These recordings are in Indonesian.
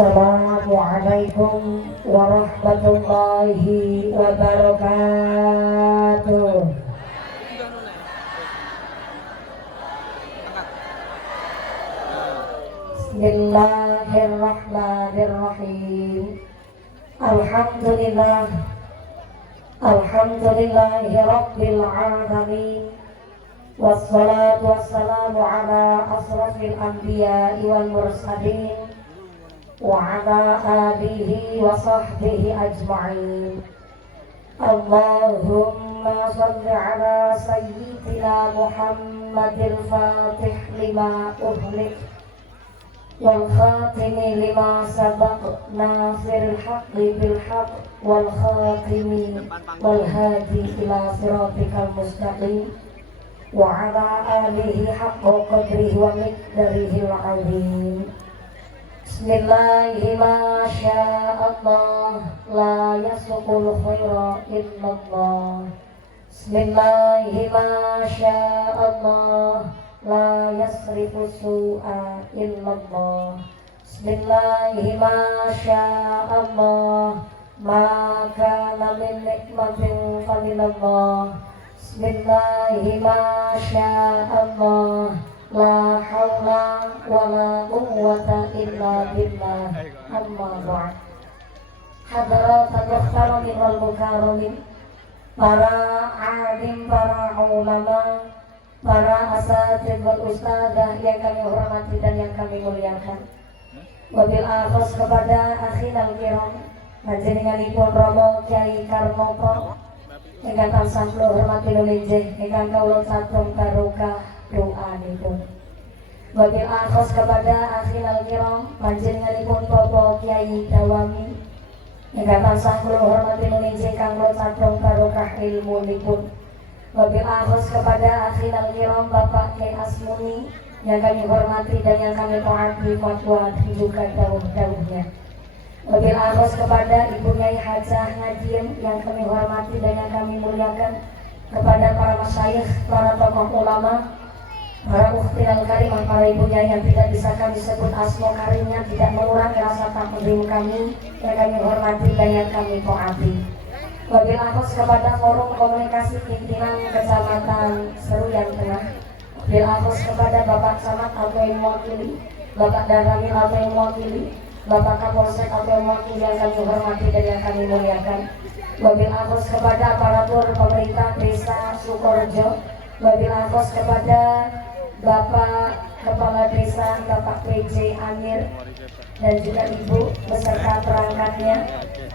Assalamualaikum warahmatullahi wabarakatuh. Bismillahirrahmanirrahim. Alhamdulillahi rabbil alamin. Wassalatu wassalamu ala asrafil anbiya'i wal mursalin wa ala alihi wa sahbihi ajma'in. Allahumma salli ala sayyidina Muhammadil fatih lima uhlik wal khatimi lima sabaq nasiril haqqi bil haqq wal khatimi wal hadi ila siratikal mustaqim wa ala alihi haqqa qadrihi wa miqdarihil azim. Bismillahi ma sya'allah la yasuqul khaira illallah. Bismillahi ma sya'allah la yasrifu su'a illallah. Bismillahi ma sya'allah ma kana min nikmatin faminallah. Bismillahi ma sya'allah la hawla wa la quwwata illa billah. Amma ba'd. Hadratul muhtaramin wal mukarramin, para alim, para ulama, para asatidz wal ustadzah yang kami hormati dan yang kami muliakan. Wabil akhos kepada akhinal kiram panjenenganipun Romo Kyai Karnopo ingkang tansah kula hormati nulinjih ingkang kawula satrung barokah doanipun. Wabil akhos kepada akhinal kiram panjenenganipun Bapak Kyai Dawami ingkang tansah kula hormati nulinjih ingkang kula satrung barokah ilmunipun. Wabil akhos kepada akhinal kiram Bapak Kyai Asmuni yang kami hormati dan yang kami taati fatwa dan juga dawuh-dawuhnya. Wabil akhos kepada Ibu Nyai Hajah Nadiem yang kami hormati dan yang kami muliakan, kepada para masyayikh, para tokoh ulama, para ukhtinal karimah, para ibu nyai yang tidak bisa kami sebut asma karimnya, tidak mengurangi rasa takdim kami yang kami hormati dan yang kami taati. Wabil akhos kepada forum komunikasi pimpinan Kecamatan Seruyan Tengah. Wabil akhos kepada Bapak Camat atau yang mewakili, Bapak Danramil atau yang mewakili, Bapak Kapolsek atau yang mewakili yang kami hormati dan yang kami muliakan. Wabil akhos kepada aparatur pemerintah Desa Sukorejo. Wabil akhos kepada Bapak Kepala Desa Bapak PJ Amir dan juga Ibu beserta perangkatnya,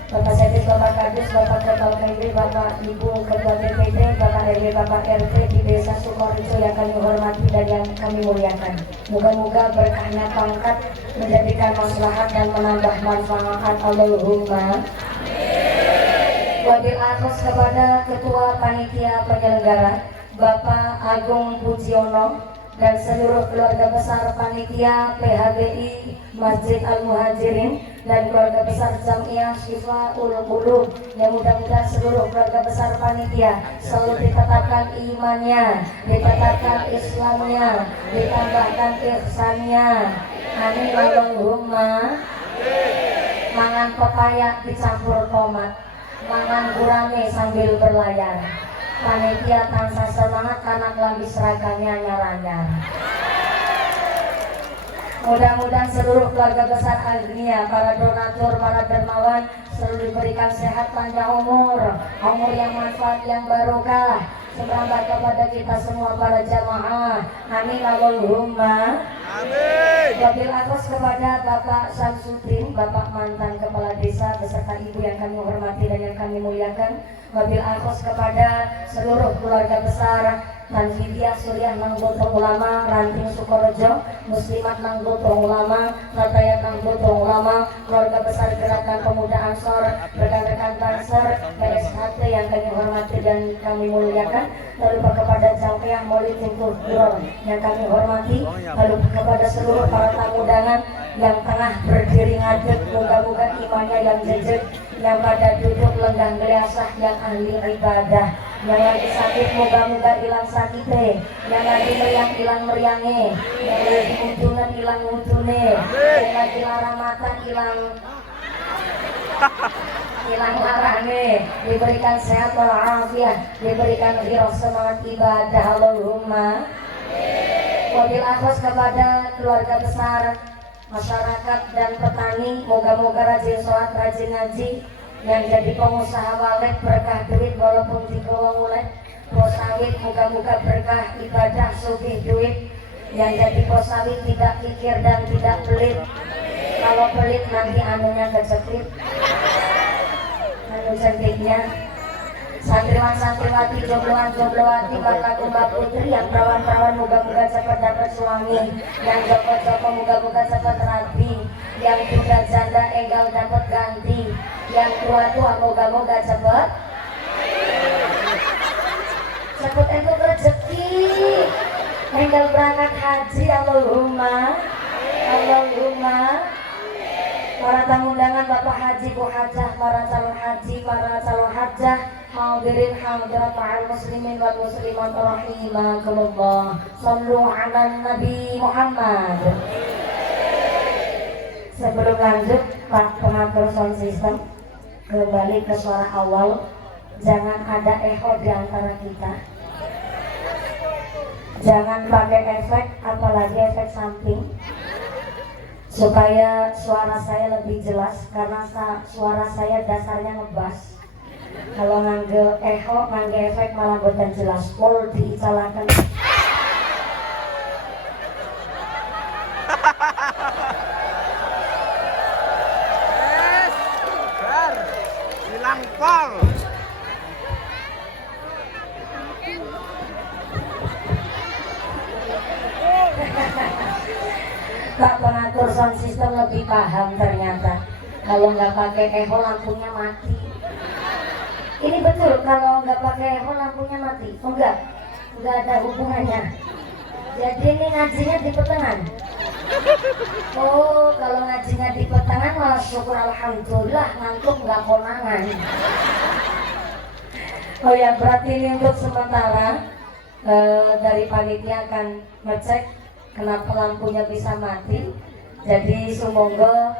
Bapak Sekdes, Bapak Kadus, Bapak Kepala KIB, Bapak Ibu Ketua DPD, Bapak RW, Bapak RT di Desa Sukorejo yang kami hormati dan yang kami muliakan. Moga-moga berkahnya pangkat menjadikan maslahat dan menambah manfaat. Allahumma. Wabil akhos kepada Ketua Panitia Penyelenggara Bapak Agung Pujiono dan seluruh keluarga besar Panitia PHBI Masjid Al-Muhajirin dan keluarga besar Jamiah Syifa Ulul yang mudah-mudahan seluruh keluarga besar Panitia selalu ditetapkan imannya, ditetapkan Islamnya, ditambahkan ihsannya. Amin Allahumma. Mangan pepaya dicampur tomat, mangan gurame sambil berlayar. Panitia tansah semangat anak lagi seragamnya nyar-nyar. Mudah-mudahan seluruh keluarga besar Agnia, para donatur, para dermawan selalu diberikan sehat panjang umur yang manfaat, yang barokah, sembahlah kepada kita semua para jamaah. Amin Allahumma. Amin. Wabil akhos kepada Bapak Samsudin, Bapak mantan Kepala Desa beserta Ibu yang kami hormati dan yang kami muliakan. Wabil akhos kepada seluruh keluarga besar Tanfidiah Suriah Nahdlatul Ulama Ranting Sukorejo, Muslimat Nahdlatul Ulama, Fatayat Nahdlatul Ulama, keluarga besar Gerakan Pemuda Ansor, rekan-rekan Banser, PSHT yang kami hormati dan kami muliakan. Lalu kepada Jamiah Maulid Qur'an yang kami hormati, lalu kepada seluruh para tamu undangan yang tengah berdiri ngadeg, moga-moga imannya yang jejeg, yang pada duduk lenggang gelasah, yang ahli ibadah, yang lagi sakit moga-moga hilang sakitnya, yang lagi meriang hilang meriangnya, yang lagi untungan hilang untune, yang lagi laramatan hilang larangnya, diberikan sehat walafiat, diberikan hirau semangat ibadah. Allahumma. Wabil akhos kepada keluarga besar masyarakat dan petani, moga-moga rajin sholat, rajin ngaji, yang jadi pengusaha walet berkah duit walaupun dikeluang ulet, posawit moga-moga berkah ibadah sugih duit, yang jadi posawit tidak kikir dan tidak pelit. Kalau pelit nanti anunya kecepit, anu cantiknya. Santriwan santriwati, jombloan jombloati, bakal umbak putri, yang perawan-perawan moga-moga cepat dapat suami, yang joko-joko moga-moga cepat rabi, yang duda janda enggal dapat ganti, yang tua-tua moga-moga cepat itu rezeki, enggal berangkat haji. Allahumma. Allahumma. Para tamu undangan, Bapak Haji, Bu Hajah, para calon haji, para calon hajah, hadirin hadirat ma'al muslimin wal muslimat rahimakumullah. Shallu ala Nabi Muhammad. Sebelum lanjut, Pak pengatur sound system, kembali ke suara awal. Jangan ada echo di antara kita. Jangan pakai efek, apalagi efek samping, supaya suara saya lebih jelas, karena suara saya dasarnya ngebas. Kalau ngangge echo, ngangge efek malah bukan jelas. Pol diicalakan. Hilang pol. Pak pengatur sound system lebih paham ternyata. Kalau nggak pakai echo lampunya mati. Ini betul, kalau nggak pakai echo lampunya mati. Oh nggak ada hubungannya. Jadi ini ngajinya di pertengahan. Oh, kalau ngajinya di pertengahan malah syukur alhamdulillah, ngantuk nggak konangan. Oh ya, berarti ini untuk sementara dari panitia akan ngecek kenapa lampunya bisa mati. Jadi semoga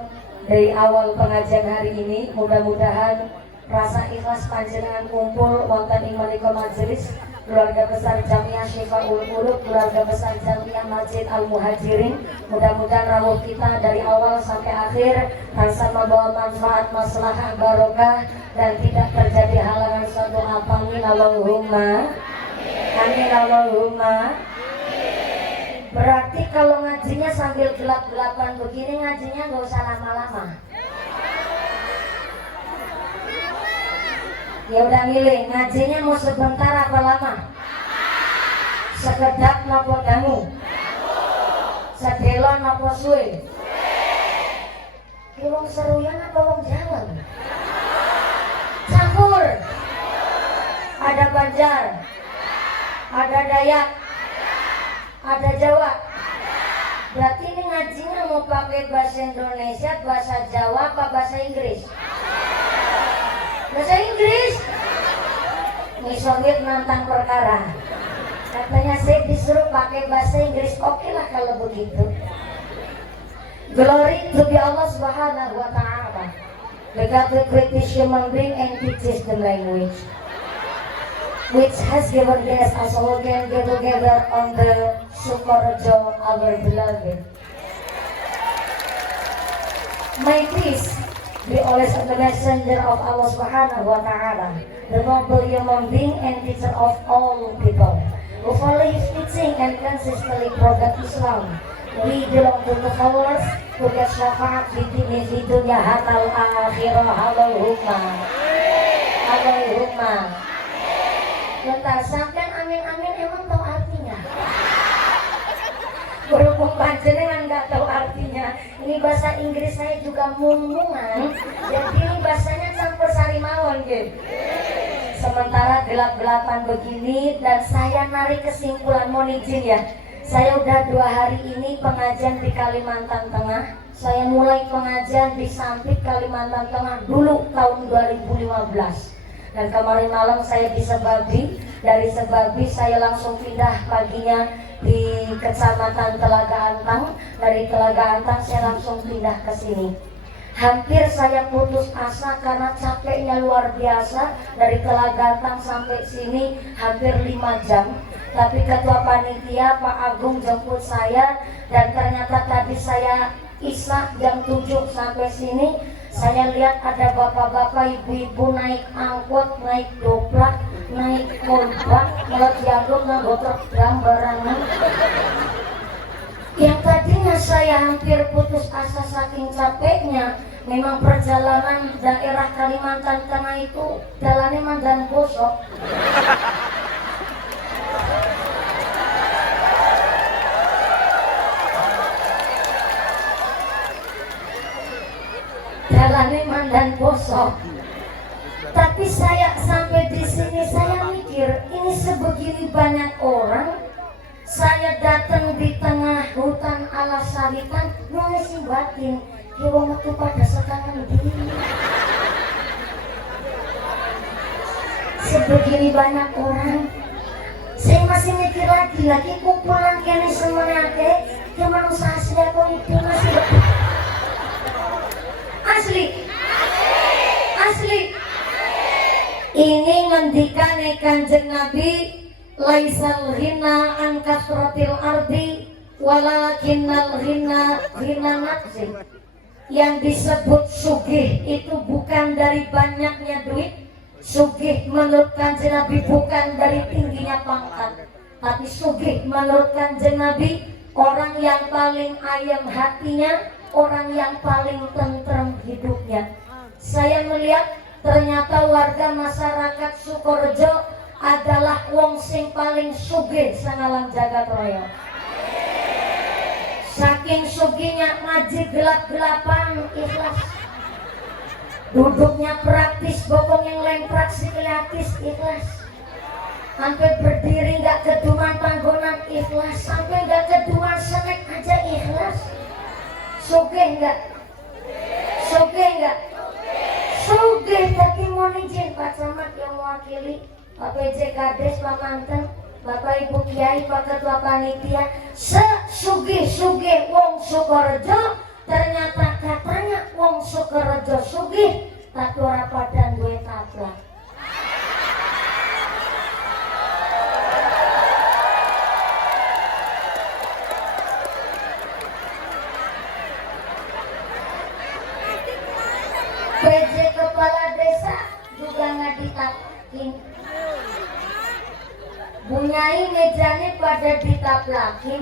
dari awal pengajian hari ini mudah-mudahan rasa ikhlas panjenengan kumpul wonten ing menika majelis keluarga besar Jamiah Syifa Ulul, keluarga besar Jamiah Masjid Al-Muhajirin. Mudah-mudahan rawuh kita dari awal sampai akhir tansah membawa manfaat, maslahah, barokah, dan tidak terjadi halangan suatu apa. Amin Allahumma. Amin Allahumma. Berarti kalau ngajinya sambil gelap-gelapan begini, ngajinya nggak usah lama-lama. Ya udah milih, ngajinya mau sebentar apa lama? Sekedap nopo dangu? Sedelon nopo suwe? Ki wong seruyan apa wong jalan? Campur. Ada Banjar, ada Dayak, ada Jawa. Berarti ini ngajinya mau pakai bahasa Indonesia, bahasa Jawa, apa bahasa Inggris? Bahasa Inggris. Misogit nantang perkara. Katanya saya disuruh pakai bahasa Inggris. Oke lah kalau begitu. Glory to be Allah Subhanahu wa Ta'ala. The God who created human being and teaches the language, which has given us as all can get together on the Sukorejo, our beloved. May peace be always on the messenger of Allah Subhanahu wa Ta'ala, the noble human being and teacher of all people, who follow his teaching and consistently propagat Islam. We belong to the followers who get syafaat di dunia hatal akhirah. Allahumma Allahumma. Bentar, sampai amin-amin emang tahu artinya? Berhubung panjenengan nggak tahu artinya, ini bahasa Inggris saya juga mummungan, jadi ini bahasanya campur sari mawon gitu. Sementara gelap-gelapan begini dan saya narik kesimpulan, mohon izin ya. Saya udah 2 hari ini pengajian di Kalimantan Tengah. Saya mulai pengajian di Sampit, Kalimantan Tengah dulu tahun 2015. Dan kemarin malam saya di Sebabi. Dari Sebabi saya langsung pindah paginya di Kecamatan Telaga Antang. Dari Telaga Antang saya langsung pindah ke sini. Hampir saya putus asa karena capeknya luar biasa. Dari Telaga Antang sampai sini hampir 5 jam. Tapi ketua panitia Pak Agung jemput saya, dan ternyata tadi saya isya jam 7 sampai sini. Saya lihat ada bapak-bapak, ibu-ibu naik angkot, naik doplak, naik kolbak, ngelot janggut, nganggotrok gambarangan. Yang tadinya saya hampir putus asa saking capeknya. Memang perjalanan daerah Kalimantan Tengah itu jalannya mandan bosok. Jalannya mandan bosok. Tapi saya sampai di sini saya mikir, ini sebegini banyak orang. Saya datang di tengah hutan ala sawitan, ngisi batin, wong itu pada sekarang begini. Sebegini banyak orang, saya masih mikir lagi kumpulan kene semuanya ke manusia asli aku itu masih asli. Ini ngendikan Kanjeng Nabi, laisal ghina an kasratil ardi walakinnal ghina nafsi. Yang disebut sugih itu bukan dari banyaknya duit. Sugih menurut Kanjeng Nabi bukan dari tingginya pangkat, tapi sugih menurut Kanjeng Nabi orang yang paling ayem hatinya, orang yang paling tentrem hidupnya. Saya melihat ternyata warga masyarakat Sukorejo adalah wong sing paling sugih sanalan jagat raya. Saking sugihnya ngaji gelap-gelapan ikhlas. Duduknya praktis, bokong yang lemprak psikiatris ikhlas. Sampai berdiri nggak keduman panggonan ikhlas, sampai nggak keduman snack aja ikhlas. Sugih nggak? Sugih nggak? Sugih. Tapi mohon izin Pak Camat yang mewakili, Pak PJ Kades, Pak Manten, Bapak Ibu Kiai, Pak Ketua Panitia, sesugih-sugih wong Sukorejo, ternyata katanya wong Sukorejo sugih, tapi ora padha duwe taplak. PJ Kepala Desa juga nggak ditaplakin. Bunyai mejanya pada ditaplakin.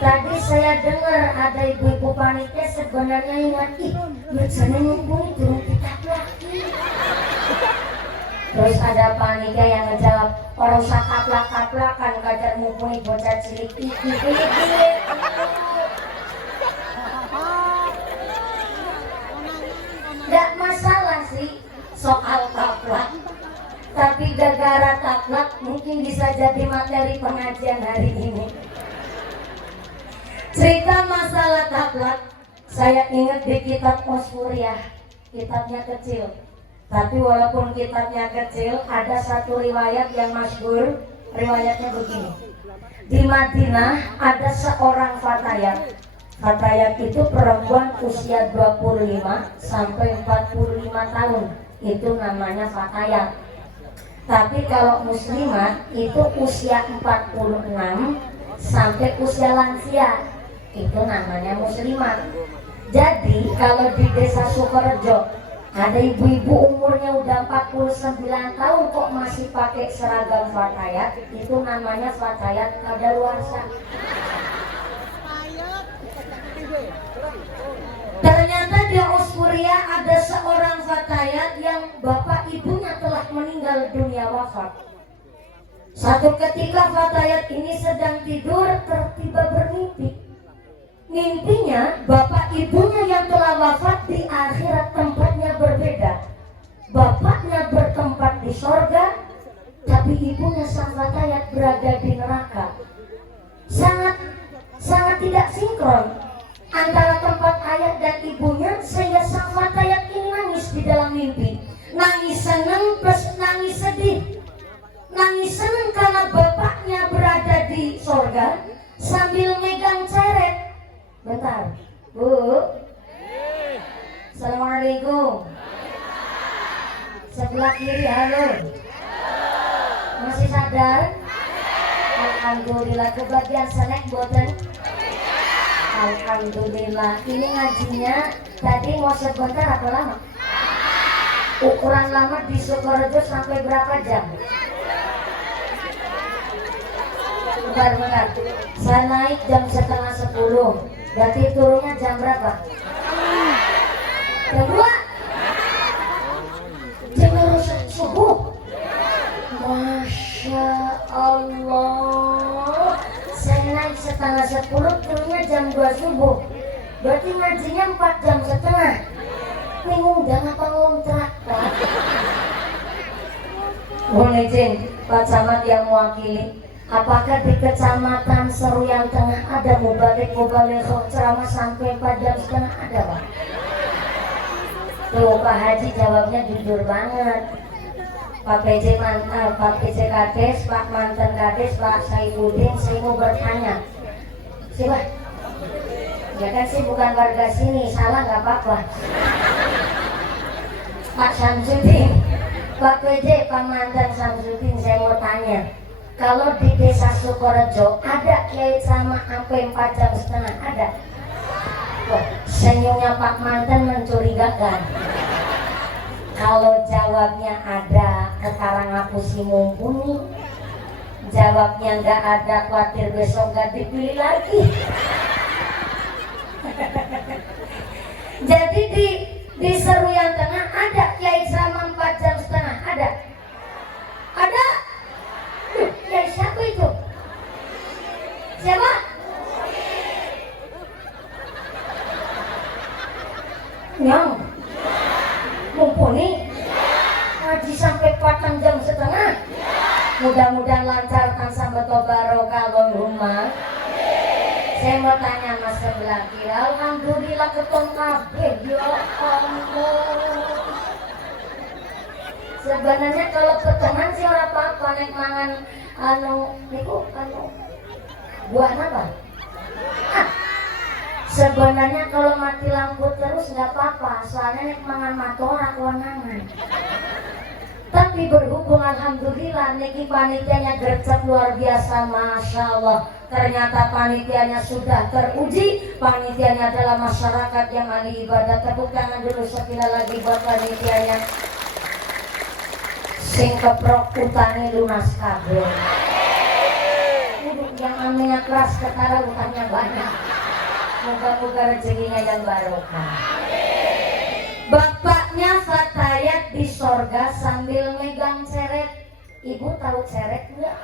Tadi saya dengar ada ibu-ibu panitia sebenarnya ingat, ih, biasanya ngumpulin turun kita lagi. Terus ada panitia yang ngejawab, orang usah kaplak-kaplakan kadar ngumpulin bocah cilik iki. Gak masalah sih soal kaplak, tapi gara-gara kaplak mungkin bisa jadi materi pengajian hari ini. Cerita masalah taklak, saya ingat di kitab Osfuriyah, kitabnya kecil. Tapi walaupun kitabnya kecil, ada satu riwayat yang masyhur. Riwayatnya begini. Di Madinah ada seorang fatayat. Fatayat itu perempuan usia 25 sampai 45 tahun. Itu namanya fatayat. Tapi kalau muslimat itu usia 46 sampai usia lansia. Itu namanya muslimat. Jadi kalau di desa Sukorejo ada ibu-ibu umurnya udah 49 tahun kok masih pakai seragam fatayat, itu namanya fatayat kadaluarsa. Ternyata di Osfuriyah ada seorang fatayat yang bapak ibunya telah meninggal dunia wafat. Satu ketika fatayat ini sedang tidur, tertiba bermimpi. Mimpinya bapak ibunya yang telah wafat di akhirat tempatnya berbeda. Bapaknya bertempat di sorga, tapi ibunya sang fatayat berada di neraka. Sangat tidak sinkron antara tempat ayah dan ibunya, sehingga sang fatayat ini nangis di dalam mimpi. Nangis senang plus nangis sedih. Nangis senang karena bapaknya berada di sorga sambil megang ceret. Bentar, Bu. Assalamualaikum. Sebelah kiri, halo. Masih sadar? Alhamdulillah. Kebagian snack boten? Alhamdulillah. Ini ngajinya tadi mau sebentar apa lama? Ukuran lama di Sukorejo sampai berapa jam? Bentar. Saya naik jam setengah 10. Berarti turunnya jam berapa? Jam 2? Jam subuh? Masya Allah. Saya naik setengah 10, turunnya jam 2 subuh. Berarti ngajinya 4 jam setengah. Bingung jangan apa ngontrak, Pak. Mohon izin Pak Camat yang mewakili, apakah di Kecamatan Seruyan Tengah ada mubalik ceramah sampai 4 jam setengah, ada Pak? Tuh Pak Haji jawabnya jujur banget. Pak PJ Kades, Pak mantan Kades, Pak Saifuddin, saya mau bertanya. Siapa? Ya kan sih bukan warga sini, salah nggak apa-apa. Pak Samsudin, Pak PJ, Pak mantan Samsudin, saya mau tanya. Kalau di desa Sukorejo ada kiai sama sampai 4 jam setengah, ada? Oh, senyumnya Pak mantan mencurigakan. Kalau jawabnya ada, sekarang aku sih mumpuni. Jawabnya nggak ada, khawatir besok nggak dipilih lagi. Jadi di Seruyan Tengah ada kiai sama 4 jam setengah, ada? Ada? Kiai siapa itu? Siapa? Yang mumpuni ngaji sampai 4 jam setengah. Mudah-mudahan lancar sampai barokah Allahumma. Saya mau tanya mas sebelah kiri, alhamdulillah keton kabeh, ya Allah. Sebenarnya kalau keteman sih ora apa-apa, nek mangan niku buah apa? Sebenarnya kalau mati lampu terus nggak apa-apa, soalnya nek mangan matora kewenangan. Tapi berhubung alhamdulillah niki panitianya gercep luar biasa, masya Allah. Ternyata panitianya sudah teruji. Panitianya adalah masyarakat yang ahli ibadah. Tepuk tangan dulu sekali lagi buat panitianya. Sing keprok utani lunas kabeh. yang aminnya keras ketara utangnya banyak. Moga-moga rezekinya yang barokah. Bapaknya fatayat di sorga sambil megang ceret. Ibu tahu ceret enggak?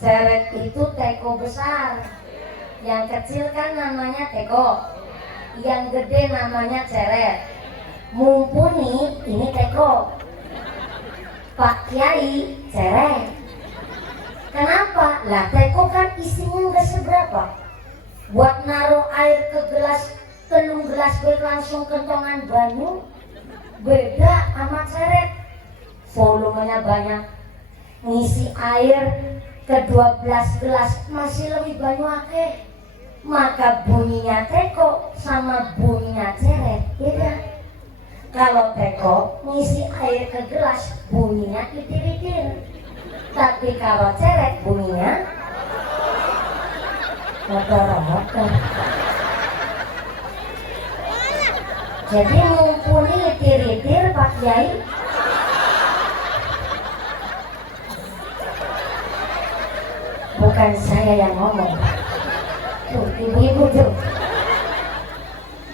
Ceret itu teko besar. Yang kecil kan namanya teko, yang gede namanya ceret. Mumpuni ini teko, Pak Kiai ceret. Kenapa? Lah teko kan isinya nggak seberapa. Buat naruh air ke gelas, telung gelas langsung kentongan banyu, beda sama ceret. Volumenya banyak, ngisi air ke 12 gelas masih lebih banyak akeh. Maka bunyinya teko sama bunyinya ceret beda. Kalau teko ngisi air ke gelas bunyinya itir-itir, tapi kalau ceret bunyinya motor-motor. Jadi mumpuni itir-itir Pak Kiai. Bukan saya yang ngomong, tuh ibu-ibu tuh.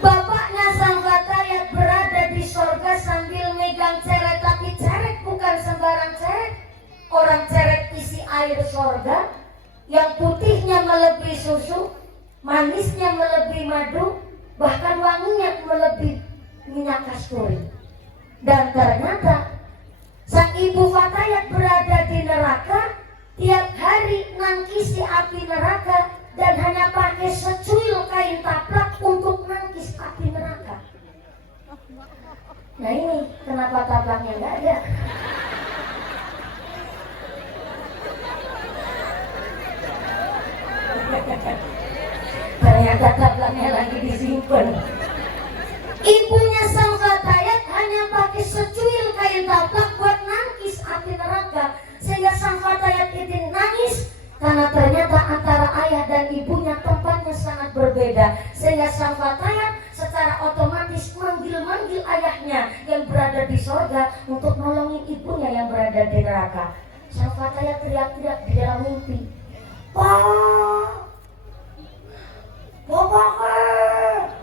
Bapaknya sang fatayat berada di sorga sambil megang ceret, tapi ceret bukan sembarang ceret. Orang ceret isi air sorga yang putihnya melebihi susu, manisnya melebihi madu, bahkan wanginya melebihi minyak kasturi. Dan ternyata sang ibu fatayat berada di neraka, tiap hari nangkisi api neraka dan hanya pakai secuil kain taplak untuk nangkis api neraka. Nah ini kenapa taplaknya nggak ada? Ternyata taplaknya lagi disimpan. Ibunya sang fatayat hanya pakai secuil kain taplak buat nangkis api neraka, sehingga sang fatayat itu nangis karena ternyata antara ayah dan ibunya tempatnya sangat berbeda, sehingga sang fatayat secara otomatis manggil-manggil ayahnya yang berada di sorga untuk nolongin ibunya yang berada di neraka. Sang fatayat teriak-teriak di dalam mimpi, "Pak, Bapak!"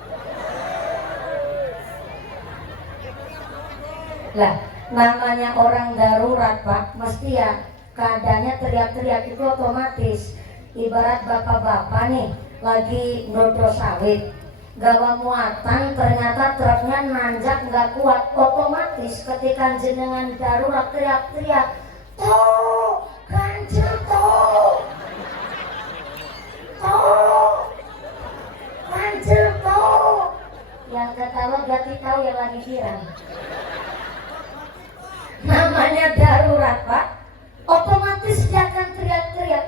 Lah, namanya orang darurat Pak, mesti ya keadaannya teriak-teriak itu otomatis. Ibarat bapak-bapak nih lagi nodol sawit, gawa muatan, ternyata truknya nanjak nggak kuat, otomatis ketika jenengan darurat teriak-teriak, "Tuh, ganjil tuh, tuh, ganjil tuh." Yang ketawa berarti tahu yang lagi girang. Namanya darurat Pak, otomatis dia akan teriak-teriak.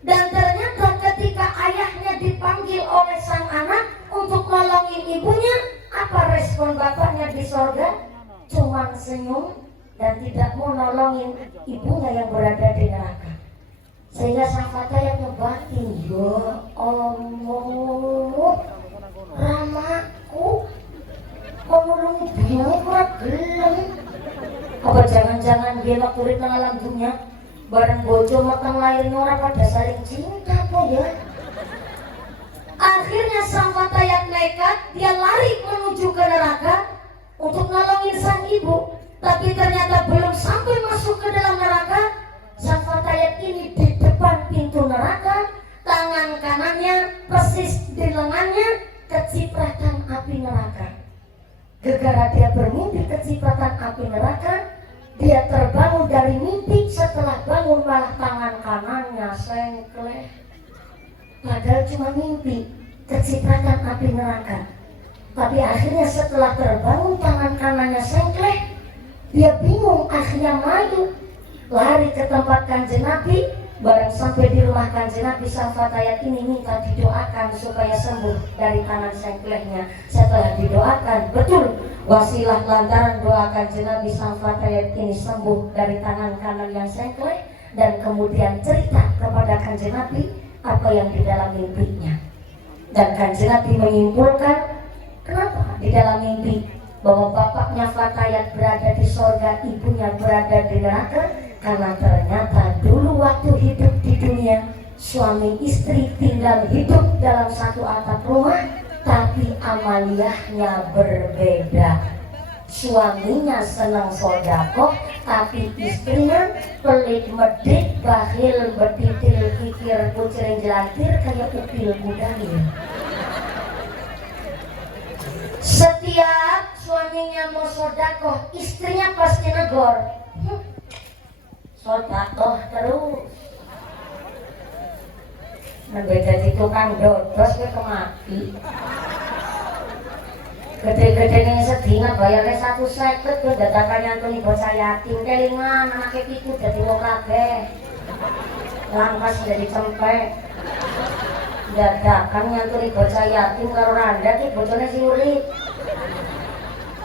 Dan ternyata ketika ayahnya dipanggil oleh sang anak untuk nolongin ibunya, apa respon bapaknya di sorga? Cuman senyum dan tidak mau nolongin ibunya yang berada di neraka. Sehingga sang fatayat ngebatin, "Ya Allah, Ramaku, kok nolongin bininya kurang gelem? Apa jangan-jangan dia waktu urip nang alam dunia bareng bojo matang lahirnya ora pada saling cinta apa ya?" Akhirnya sang fatayat nekat, dia lari menuju ke neraka untuk nolongin sang ibu. Tapi ternyata belum sampai masuk ke dalam neraka, sang fatayat ini di depan pintu neraka, tangan kanannya persis di lengannya kecipratan api neraka. Gegara dia bermimpi kecipratan api neraka, dia terbangun dari mimpi. Setelah bangun malah tangan kanannya sengkleh. Padahal cuma mimpi kecipratan api neraka. Tapi akhirnya setelah terbangun tangan kanannya sengkleh, dia bingung, akhirnya maju lari ke tempat Kanjeng Nabi. Barang sampai di rumah Kanjeng Nabi, sang fatayat ini minta didoakan supaya sembuh dari tangan sengklehnya. Setelah didoakan, betul wasilah lantaran doa Kanjeng Nabi, sang fatayat ini sembuh dari tangan kanan yang sengkleh. Dan kemudian cerita kepada Kanjeng Nabi apa yang di dalam mimpinya. Dan Kanjeng Nabi menyimpulkan kenapa di dalam mimpi bahwa bapaknya fatayat berada di sorga, ibunya berada di neraka. Karena ternyata dulu waktu hidup di dunia, suami istri tinggal hidup dalam satu atap rumah, tapi amaliyahnya berbeda. Suaminya senang sodako, tapi istrinya pelit medit, bakhil, betitil, kikir, kucing jelantir, kayak upil kudanil. Setiap suaminya mau sodako, istrinya pasti negor. Sodako terus. Nggak jadi tukang dodos ke kemaki. Gede-gedenya sedina bayarnya 150 tuh dadakan yang tuh bocah yatim kelingan anaknya pitu jadi wong kabeh. Langkas jadi cempek. Dadakan yang tuh bocah yatim karo randa ki bocahnya si urip.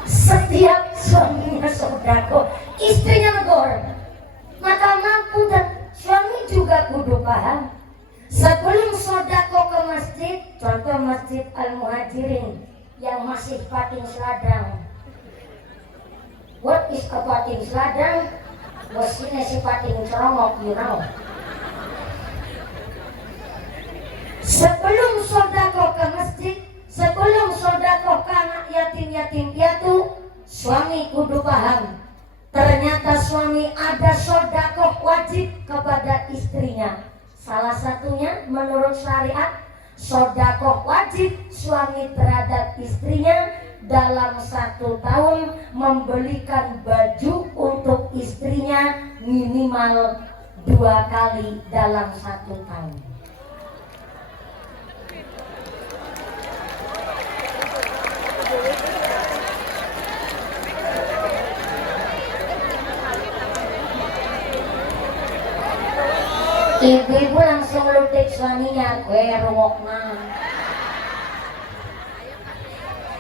Setiap suaminya sodako, istrinya negor. Maka mampu dan suami juga kudu paham. Sebelum sodako ke masjid, contoh Masjid Al-Muhajirin yang masih pating seladang. What is a pating seladang? Bosnya si pating cerongok, you know. Sebelum sodako ke masjid, sebelum sodako ke anak yatim-yatim piatu, suami kudu paham. Ternyata suami ada sodako wajib kepada istrinya. Salah satunya menurut syariat, sodako wajib suami terhadap istrinya dalam 1 tahun membelikan baju untuk istrinya minimal 2 kali dalam 1 tahun. Ibu-ibu langsung lutik suaminya, gue rungokna.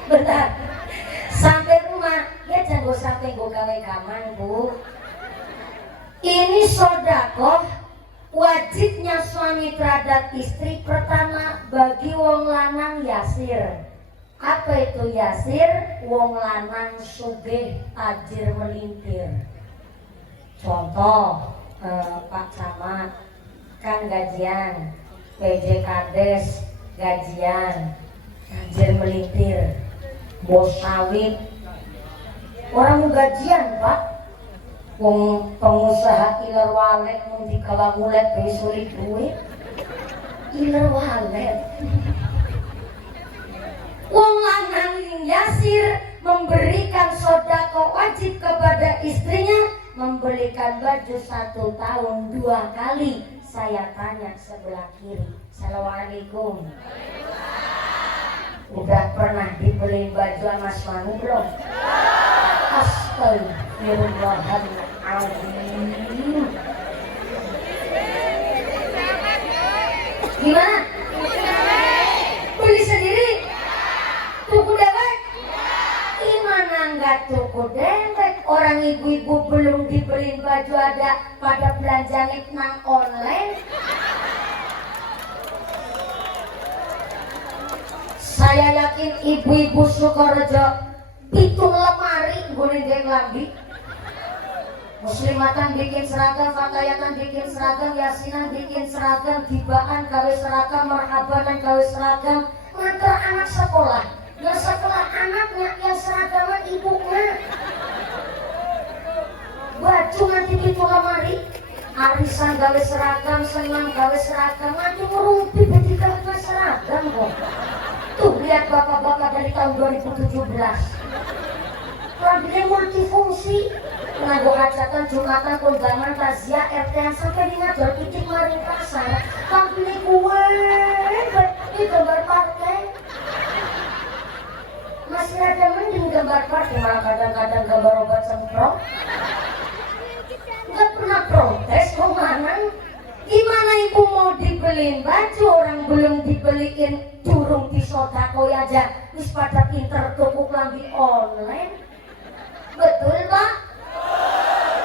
Bentar, sampai rumah, ya jangan sampai gue gawe kaman, Bu. Ini sodako, wajibnya suami terhadap istri. Pertama, bagi wong lanang yasir. Apa itu yasir? Wong lanang sugih, tajir melintir. Contoh, Pak Camat kan gajian, PJ Kades gajian, tajir melintir, bos sawit, orang gajian Pak, wong pengusaha iler walet mau dikawa mulet besulit duit, iler walet. Wong lanang yasir memberikan sodako wajib kepada istrinya, membelikan baju 1 tahun 2 kali. Saya tanya sebelah kiri, Assalamualaikum. Udah pernah dibeliin baju sama suami belum? Astagfirullahaladzim. Gimana? Beli sendiri? Tuku dewek? Gimana enggak tuku dewek? Orang ibu-ibu belum dibeliin baju ada pada belanja nang online. Saya yakin ibu-ibu Sukorejo pitung lemari boleh deng lambi. Muslimatan bikin seragam, fakayatan bikin seragam, yasinan bikin seragam, gibaan gawe seragam, marhabanan gawe seragam. Ngantar anak sekolah, ya sekolah anaknya yang seragaman ibunya. Baju nanti pitung lemari, arisan gawe seragam, senang gawe seragam, nanti merumpi ketika gawe seragam kok. Tuh lihat bapak-bapak dari tahun 2017, rambutnya multifungsi, nganggo hajatan, jumatan, kondangan, takziah, RT sampai di ngajol titik maring pasar. Rambutnya kue, ini gambar partai. Masih ada mending gambar partai, malah kadang-kadang gambar obat semprot. Nggak pernah protes, mau mana? Gimana ibu mau dibeliin baju, orang belum dibeliin durung disodakoi aja, wis pada pinter tuku klambi online. Betul Pak?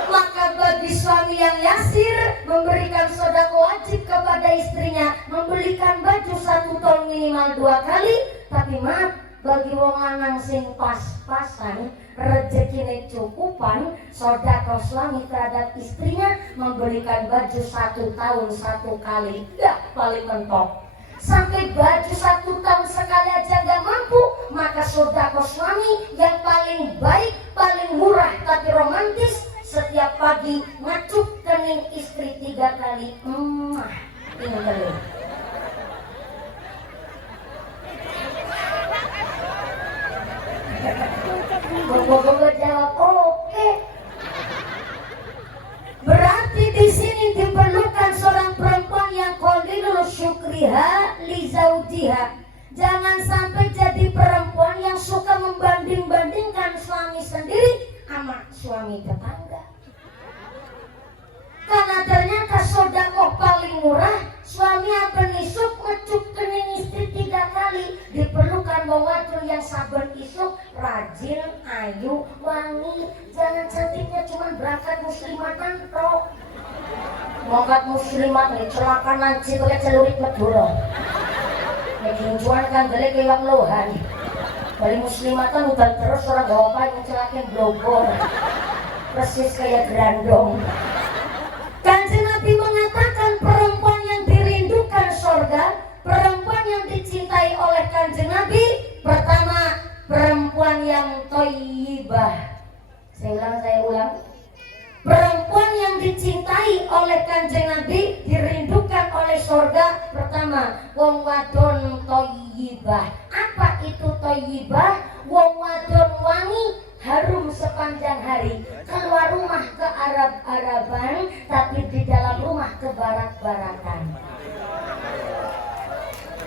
Maka bagi suami yang yasir memberikan sodako wajib kepada istrinya, membelikan baju 1 tahun minimal 2 kali. Tapi maaf, bagi wong lanang sing pas-pasan, rezekine cukupan, sedekah suami terhadap istrinya membelikan baju 1 tahun 1 kali, paling mentok. Sampai baju 1 tahun sekali aja gak mampu, maka sedekah suami yang paling baik, paling murah tapi romantis, setiap pagi ngacup kening istri 3 kali. Pinter. Bobo jawab oke. Berarti di sini diperlukan seorang perempuan yang qalilul syukriha li zaujiha. Jangan sampai jadi perempuan yang suka membanding-bandingkan suami sendiri sama suami tetangga. Karena ternyata sedekah paling murah, suami akan isuk ngecup kening istri 3 kali. Diperlukan wadon yang sabar isuk, rajin, ayu, wangi. Jangan cantiknya cuma berangkat muslimatan tok. Mongkat muslimat nih celaka nanti pakai celurit Madura. Nek kincuan kan delek iwak lohan. Bali muslimatan udah terus orang bapak yang celakin blogor. Persis kayak grandong. Kanjeng Nabi mengatakan perempuan yang dirindukan surga, perempuan yang dicintai oleh Kanjeng Nabi, pertama perempuan yang thayyibah. Saya ulang. Perempuan yang dicintai oleh Kanjeng Nabi, dirindukan oleh surga, pertama wong wadon thayyibah. Apa itu thayyibah? Wong wadon wangi, harum sepanjang hari. Keluar rumah ke Arab-Araban, tapi di dalam rumah ke Barat-Baratan.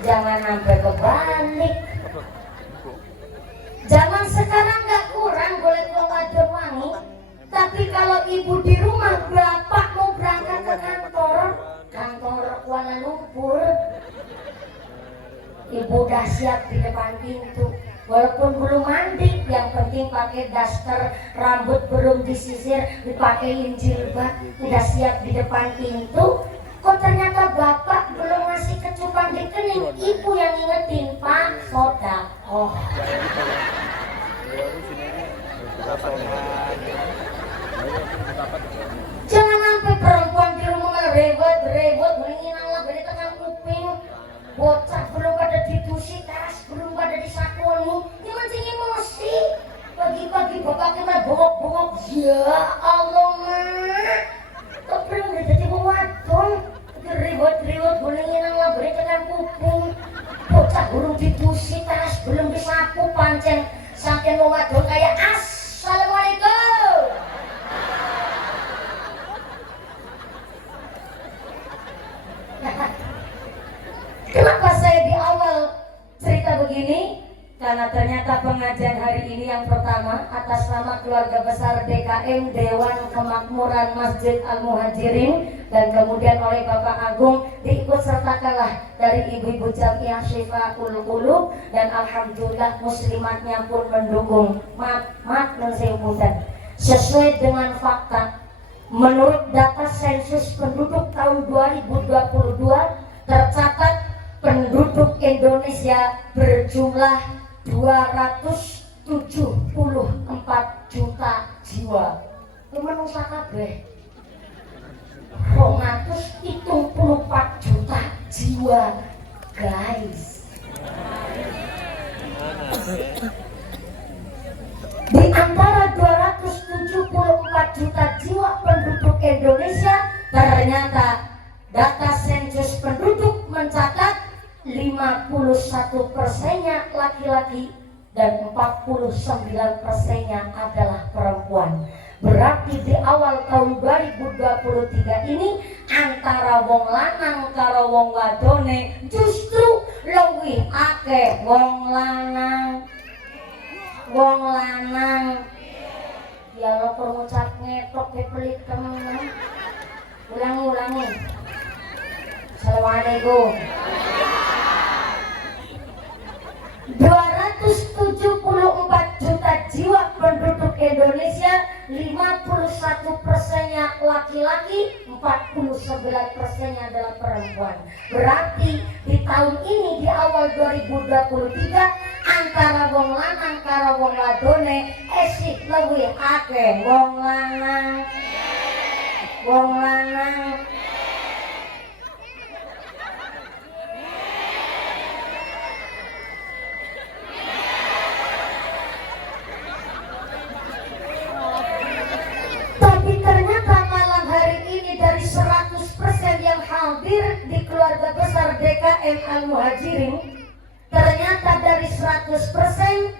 Jangan sampai kebalik. Zaman sekarang gak kurang boleh wong wadon wangi, tapi kalau ibu di rumah, bapak mau berangkat ke kantor Kuala Lumpur, ibu udah siap di depan pintu. Walaupun belum mandi, yang penting pakai daster, rambut belum disisir, dipakein jilbab, udah siap di depan pintu. Kok ternyata bapak belum ngasih kecupan di kening, ibu yang ingetin, Pak, sedekah. Jangan sampai perempuan di rumah rewet, menginang lah beri tekan kuping. Bocah belum pada ditusi, tas belum pada disakoni, ini mancing emosi. Pagi-pagi bapaknya malah bongok-bongok. Ya Allah mak, kok belum jadi wadon. Rewet, menginang lah beri tekan kuping. Bocah belum ditusi, tas belum disapu, pancen sampai mau wadon kayak Assalamualaikum. Kenapa saya di awal cerita begini? Karena ternyata pengajian hari ini yang pertama atas nama keluarga besar DKM Dewan Kemakmuran Masjid Al-Muhajirin, dan kemudian oleh Bapak Agung diikut sertakanlah dari ibu-ibu Jamiah Syifaul Qulub, dan alhamdulillah muslimatnya pun mendukung. Maaf mensebutan sesuai dengan fakta. Menurut data sensus penduduk tahun 2022 tercatat penduduk Indonesia berjumlah 274 juta jiwa. Menungsa kabeh 274 juta jiwa, guys. Di antara 274 juta jiwa penduduk Indonesia, ternyata data sensus penduduk mencatat 51%-nya laki-laki dan 49%-nya adalah perempuan. Berarti di awal tahun 2023 ini antara wong lanang karo wong wadone justru luwih akeh wong lanang. Ya lo pengucap ngetok pelit temen. Ulangi. Assalamualaikum. 274 juta jiwa penduduk Indonesia 51%-nya laki-laki, 49%-nya adalah perempuan. Berarti di tahun ini di awal 2023 antara wong lanang karo wong wadone esih luwih akeh wong lanang. Tapi ternyata malam hari ini dari 100% yang hadir di keluarga besar DKM Al-Muhajirin, ternyata dari 100%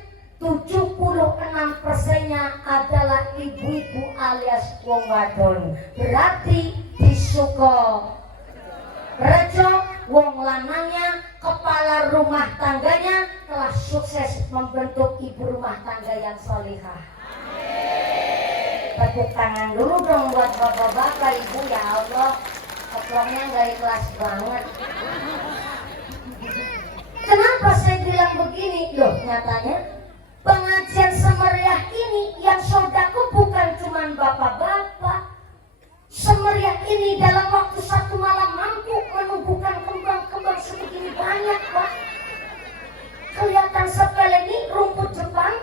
76%-nya adalah ibu-ibu alias wong wadon. Berarti di Sukorejo wong lanangnya, kepala rumah tangganya telah sukses membentuk ibu rumah tangga yang salihah. Tepuk tangan dulu dong buat bapak-bapak, ibu, ya Allah. Keplongnya nggak ikhlas banget. Kenapa saya bilang begini? Loh, nyatanya pengajian semeriah ini yang sodako bukan cuma bapak-bapak. Semeriah ini dalam waktu satu malam mampu menumbuhkan kembang-kembang sebegini banyak, Pak. Kelihatan sepele ini rumput Jepang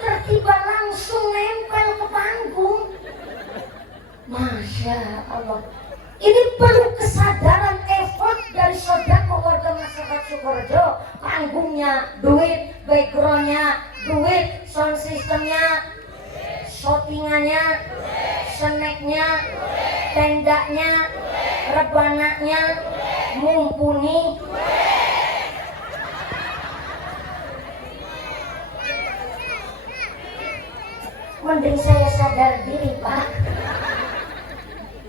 tertiba langsung nempel ke panggung. Masya Allah. Ini perlu kesadaran effort dari sodako warga masyarakat Sukorejo. Panggungnya duit, backgroundnya duit, sound systemnya, shootingannya, snacknya, tendanya, rebananya, mumpuni. Mending saya sadar diri, Pak.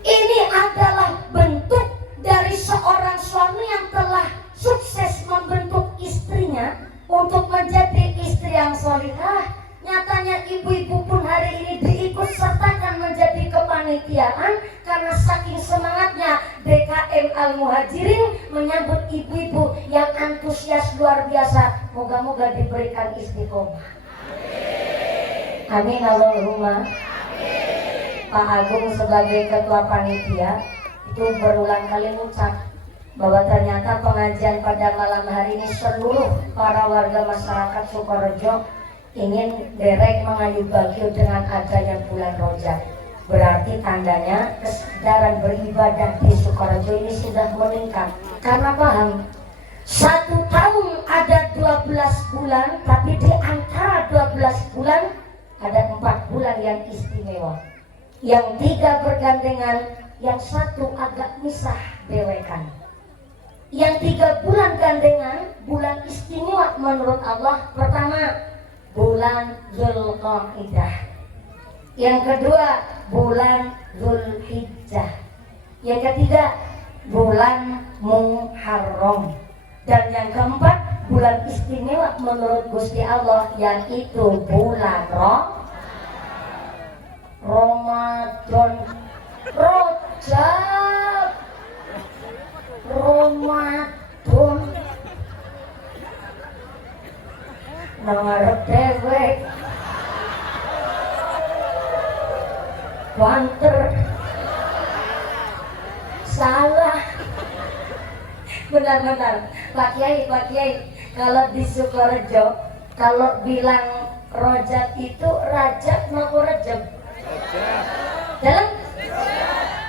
Ini adalah bentuk dari seorang suami yang telah sukses membentuk istrinya untuk menjadi istri yang solihah. Nyatanya ibu-ibu pun hari ini diikut sertakan menjadi kepanitiaan karena saking semangatnya DKM Al-Muhajirin menyambut ibu-ibu yang antusias luar biasa. Moga-moga diberikan istiqomah. Amin Allahumma. Pak Agung sebagai ketua panitia itu berulang kali mengucap bahwa ternyata pengajian pada malam hari ini seluruh para warga masyarakat Sukorejo ingin derek mengayu bagio dengan adanya bulan Rajab. Berarti tandanya kesadaran beribadah di Sukorejo ini sudah meningkat. Karena paham, satu tahun ada 12 bulan, tapi di antara 12 bulan ada 4 bulan yang istimewa, yang 3 bergandengan, yang 1 agak misah bewekan. Yang 3 bulan gandengan, bulan istimewa menurut Allah. Pertama, bulan Zulqa'dah. Yang kedua, bulan Zulhijjah. Yang ketiga, bulan Muharram. Dan yang keempat, bulan istimewa menurut Gusti Allah, yaitu bulan Ramadan. Rajab, Ramadan, nangarep dewek, banter, salah. Benar-benar, Pak Kiai, kalau di Sukorejo, kalau bilang Rajab itu Rajab mau Rajab. Dalam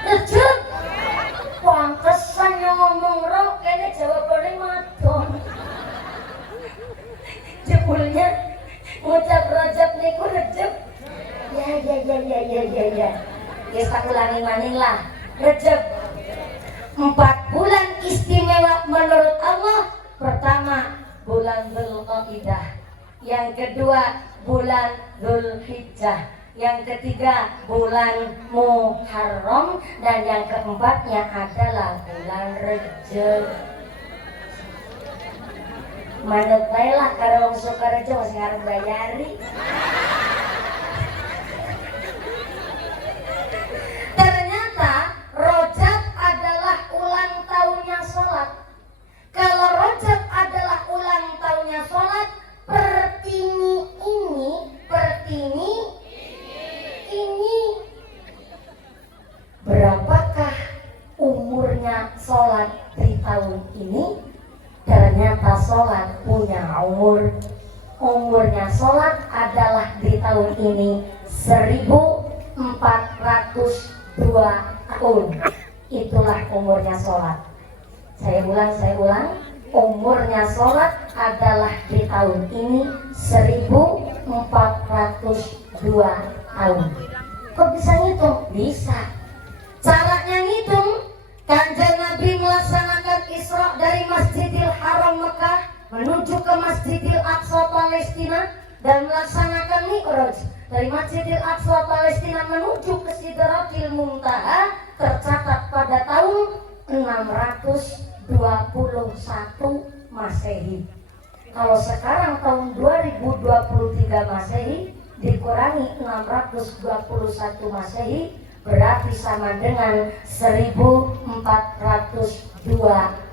Rajab. Pantesan yang ngomong roh, kayaknya jawabannya madon. Jebulnya ngucap Rajab niku Rajab. Ya. Ya tak ulangi maning lah. Rajab. 4 bulan istimewa menurut Allah. Pertama, bulan Zulqa'dah. Yang kedua, bulan Zulhijjah. Yang ketiga, bulan Muharram. Dan yang keempatnya adalah bulan Rajab. Manut bae lah karo wong Sukorejo masih ngarep bayari. Ternyata Rajab adalah ulang tahunnya sholat. Kalau Rajab adalah ulang tahunnya sholat, Pertiwi sholat di tahun ini, ternyata sholat punya umur. Umurnya sholat adalah di tahun ini 1402 tahun. Itulah umurnya sholat. Saya ulang. Umurnya sholat adalah di tahun ini 1402 tahun. Kok bisa ngitung? Bisa. Caranya ngitung, Kanjeng Nabi melaksanakan Isra dari Masjidil Haram Mekah menuju ke Masjidil Aqsa Palestina dan melaksanakan Mi'raj dari Masjidil Aqsa Palestina menuju ke Sidratil Muntaha tercatat pada tahun 621 Masehi. Kalau sekarang tahun 2023 Masehi dikurangi 621 Masehi berarti sama dengan 1402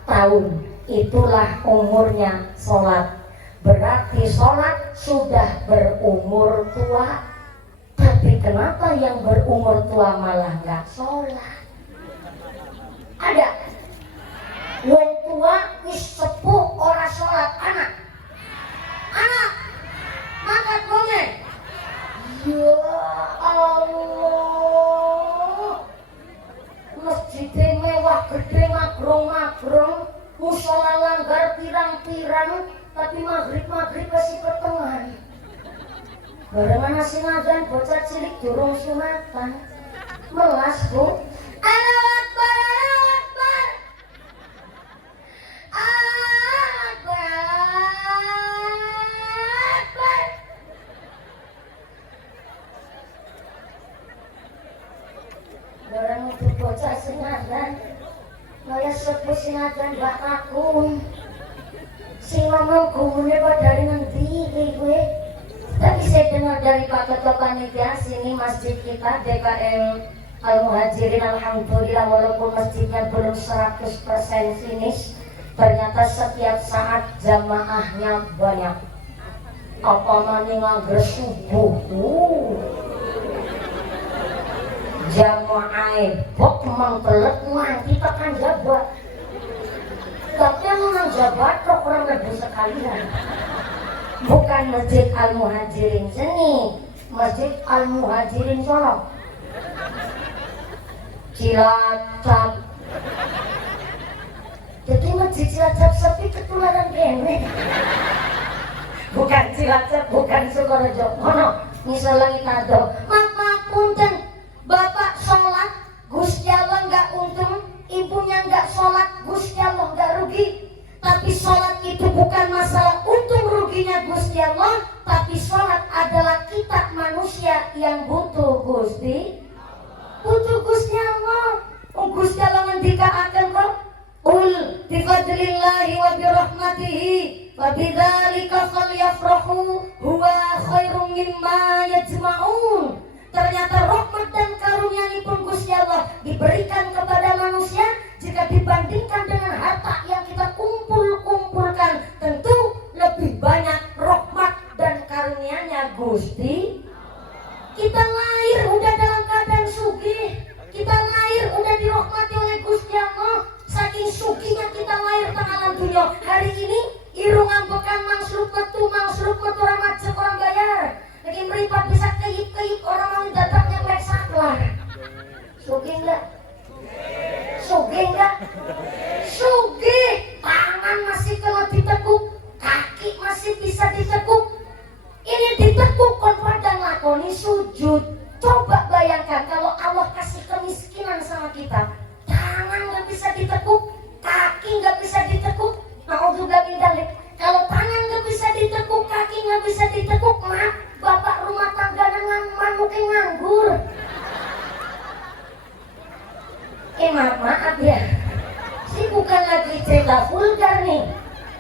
tahun. Itulah umurnya sholat. Berarti sholat sudah berumur tua. Tapi kenapa yang berumur tua malah nggak sholat? Ada wong tua wis sepuh ora sholat. Anak mangkat bonge. Ya Allah, masjidnya mewah gede magrong-magrong, musola langgar pirang-pirang, tapi maghrib masih pertengahan. Barengan nasi ngadan bocah cilik durung sunatan. Melas bu. Allahu Akbar, Allahu Akbar, Akbar. Barang itu bocah singadan, kaya sepuh singadan bakaku. Sing ngomong gumune padahal ngendi gue. Tadi saya dengar dari Pak Ketua Panitia sini masjid kita DKM Al-Muhajirin, alhamdulillah walaupun masjidnya belum 100% finish, ternyata setiap saat jamaahnya banyak. Apa maning ngangger subuh. Jamaah bok mangkelet nganti tekan jabat. Tapi yang jabat kok kurang lebih sekalian. Bukan Masjid Al-Muhajirin sini, Masjid Al-Muhajirin Solo, Cilacap. Jadi Masjid Cilacap sepi ketularan kene. Bukan Cilacap, bukan Sukorejo. Ono misalnya kita do. Mak punten, bapak sholat, Gusti Allah nggak untung, ibunya nggak sholat, Gusti Allah nggak rugi. Tapi sholat itu bukan masalah untung ruginya Gusti Allah, tapi sholat adalah kita manusia yang butuh Gusti Allah. Gusti Allah ngendikaaken kok, "Qul bi fadlillahi wa bi rahmatihi wa bidzalika falyafrahu huwa khairum mimma yajma'un." Ternyata rahmat dan karunia-Nipun Gusti Allah diberikan kepada manusia jika dibandingkan dengan harta yang kita kumpulkan, tentu lebih banyak rahmat dan karunia-Nya Gusti. Kita lahir udah dalam keadaan sugih, kita lahir udah dirahmati oleh Gusti Allah. Saking sugihnya kita lahir tengah alam dunia. Hari ini irung ambekan mangsluk metu orang macet orang bayar. Lagi meripat bisa keyip orang mau datangnya lek saklar. Sugih enggak? Sugih. Tangan masih kalau ditekuk, kaki masih bisa ditekuk. Ini ditekuk kon pada nglakoni sujud. Coba bayangkan kalau Allah kasih kemiskinan sama kita. Tangan nggak bisa ditekuk, kaki nggak bisa ditekuk. Naudzubillah min dzalik. Kalau tangan nggak bisa ditekuk, kaki nggak bisa ditekuk, maaf, bapak rumah tangga dengan mungkin nganggur. Maaf ya, ini bukan lagi cerita vulgar nih.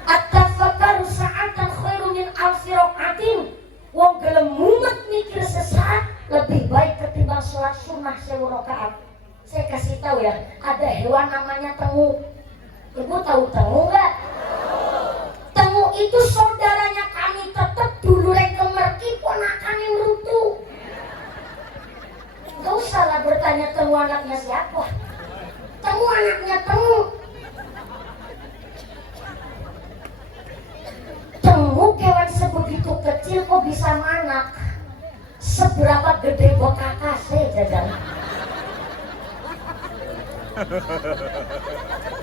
At-tafakkaru sa'atan khairu min alfi raka'atin. Wong gelem mumet mikir sesaat lebih baik ketimbang sholat sunnah 1000 rakaat. Saya kasih tahu ya, ada hewan namanya tengu. Ibu tahu tengu nggak? Tengu itu saudaranya kami tetap dulu kemerki ponakanin rutu. Gak usah lah bertanya tengu anaknya siapa. Tengu anaknya tengu. sebegitu kecil kok bisa manak? Seberapa gede bekakasnya jajan?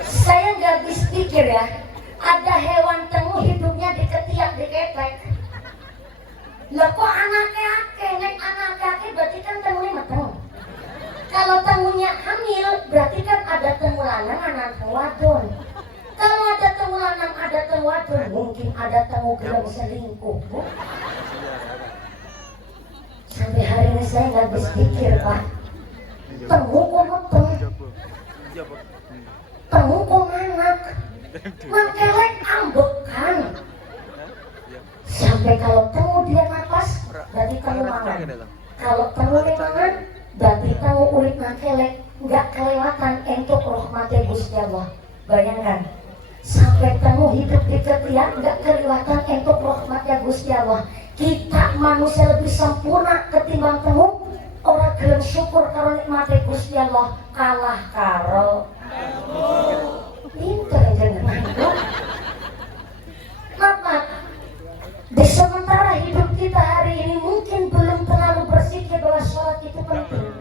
Saya nggak habis pikir ya, ada hewan temu hidupnya di ketiak diketek. Lah kok anaknya ake, nek anaknya ake berarti kan temunya mateng. Kalau temunya hamil berarti kan ada temu lanang, anak temu wadon. Kalau ada temu lanang, ada temu wadon, mungkin ada temu gelem selingkuh, Bu. Sampai hari ini saya nggak habis pikir, Pak. Temu kok mateng, temu kok anak, makelek ambekan. Sampai kalau temu dia napas, berarti temu mangan. Kalau temu mangan, berarti temu ulit makelek, nggak kelewatan entuk rahmatnya Gusti Allah. Bayangkan, sampai temu hidup di ketiak, nggak kelewatan entuk rahmatnya Gusti Allah. Kita manusia lebih sempurna ketimbang temu. Orang gelem syukur karo nikmate Gusti Allah, kalah karo pinter jenengan. Maka di sementara hidup kita hari ini mungkin belum terlalu berpikir bahwa sholat itu penting.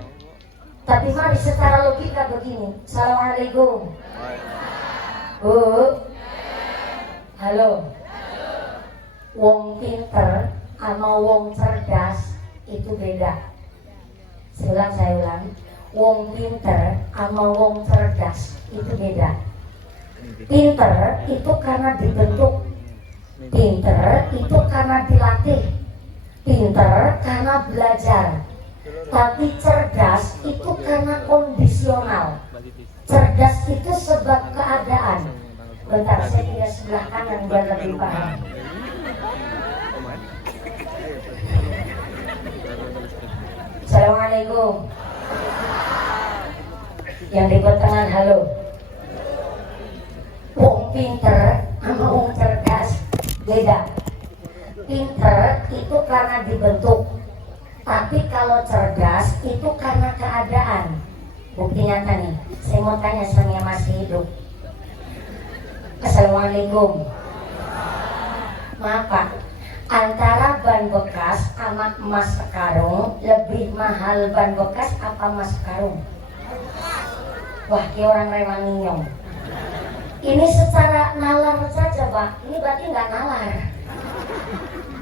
Tapi mari secara logika begini. Assalamualaikum. Bu. Halo. Wong pinter sama wong cerdas itu beda. Saya ulang, wong pinter sama wong cerdas itu beda. Pinter itu karena dibentuk, pinter itu karena dilatih, pinter karena belajar. Tapi cerdas itu karena kondisional. Cerdas itu sebab keadaan. Bentar, saya pindah sebelah kanan biar lebih paham. Assalamualaikum. Yang di pertengahan halo. Wong pinter sama wong cerdas beda. Pinter itu karena dibentuk, tapi kalau cerdas itu karena keadaan. Bukti nyata nih. Saya mau tanya sama yang masih hidup. Assalamualaikum. Maaf Pak, antara ban bekas sama emas sekarung lebih mahal ban bekas apa emas sekarung? Wah, kayak orang Rewanginyong. Ini secara nalar saja Pak, ini berarti nggak nalar.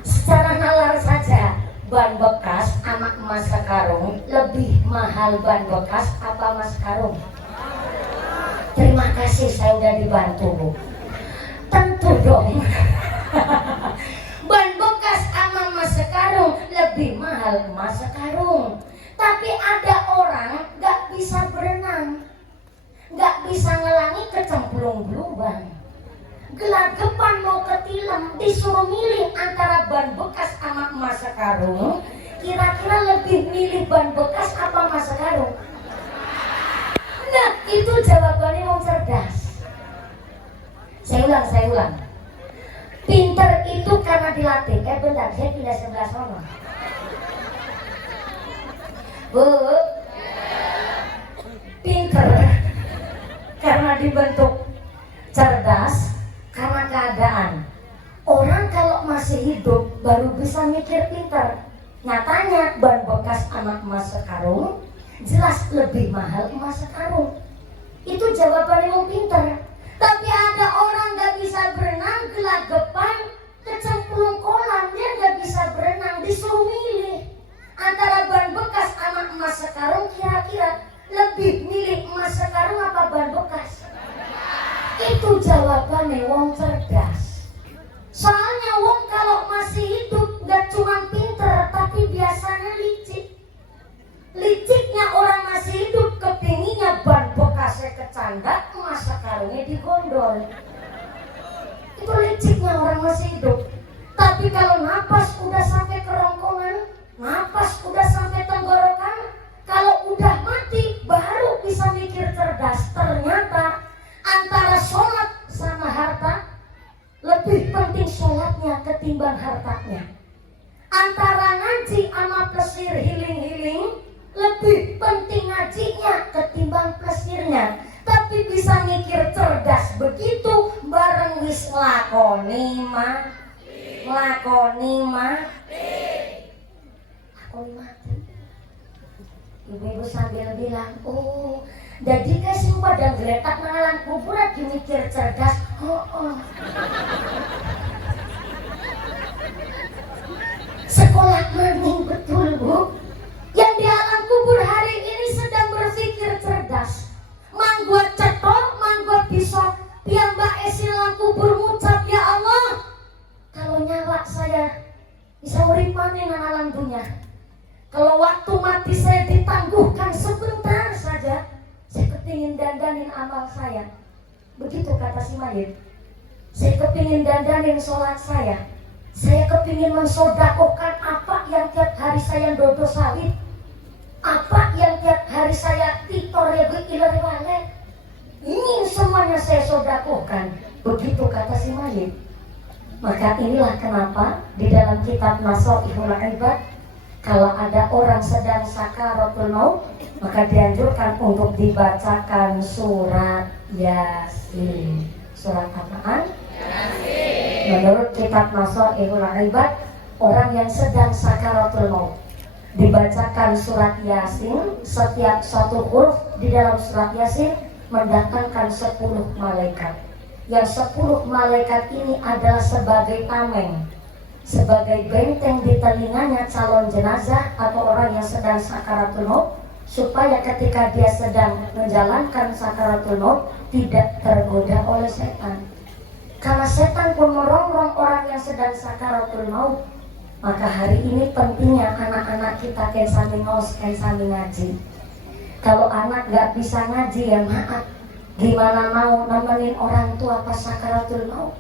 Secara nalar saja, ban bekas sama emas sekarung lebih mahal ban bekas apa emas sekarung? Terima kasih, saya udah dibantu Bu. Tentu dong. Ban bekas sama emas sekarung lebih mahal emas sekarung. Tapi ada orang gak bisa berenang, gak bisa ngelangi kecemplung lubang. Gelagapan mau ketilam, disuruh milih antara ban bekas sama emas sekarung. Kira-kira lebih milih ban bekas apa emas sekarung? Nah, itu jawabannya wong cerdas. Saya ulang. Pinter itu karena dilatih. Bentar, saya pindah sebelah sana. Bu, pinter karena dibentuk, cerdas karena keadaan. Orang kalau masih hidup baru bisa mikir pinter. Nyatanya ban bekas sama emas sekarung jelas lebih mahal emas sekarung. Itu jawabannya wong pinter. Tapi ada orang gak bisa berenang, gelagapan, kecemplung kolam, dia gak bisa berenang, disuruh milih antara ban bekas sama emas sekarung. Kira-kira lebih milih emas sekarung apa ban bekas? Itu jawabannya wong cerdas. Soalnya wong kalau masih hidup gak cuma pinter, tapi biasanya licik. Liciknya orang masih hidup kepinginnya ban bekasnya kecandak, emas sekarungnya digondol. Itu liciknya orang masih hidup. Tapi kalau napas udah sampai kerongkongan, napas udah sampai tenggorokan, kalau udah mati baru bisa mikir cerdas. Ternyata antara sholat sama harta, lebih penting sholatnya ketimbang hartanya. Antara ngaji sama plesir healing, lebih penting ngajinya ketimbang plesirnya. Tapi bisa mikir cerdas begitu bareng wis lakoni mah Lakoni mati. Lakoni mati. Ibu-ibu sambil bilang, oh, jadi kasih pada geletak mengalang kubur lagi mikir cerdas. Oh. Sekolah maning betul, Bu. Yang di alam kubur hari ini sedang berpikir cerdas. Mangguat cetok, mangguat pisau. Piyambak esi alam kubur ngucap, ya Allah, kalau nyawa saya bisa urip maning nang alam dunia. Kalau waktu mati saya ditangguhkan sebentar saja, saya kepingin dandanin amal saya. Begitu kata si mayit. Saya kepingin dandanin sholat saya. Saya kepingin mensodakohkan apa yang tiap hari saya dodo sawit. Apa yang tiap hari saya titor regu iler walet. Ini semuanya saya sodakohkan. Begitu kata si mayit. Maka inilah kenapa di dalam kitab Nasaihul Ibad, kalau ada orang sedang sakaratul maut, maka dianjurkan untuk dibacakan surat Yasin. Surat apaan? Yasin. Menurut kitab Nasaihul Ibad, orang yang sedang sakaratul maut dibacakan surat Yasin. Setiap satu huruf di dalam surat Yasin mendatangkan 10 malaikat. Yang 10 malaikat ini adalah sebagai tameng, sebagai benteng di telinganya calon jenazah atau orang yang sedang sakaratul maut, supaya ketika dia sedang menjalankan sakaratul maut tidak tergoda oleh setan. Karena setan pun merongrong orang yang sedang sakaratul maut. Maka hari ini pentingnya anak-anak kita kayak sambil ngos, kayak sambil ngaji. Kalau anak gak bisa ngaji, ya maaf, gimana mau nemenin orang tua pas sakaratul maut?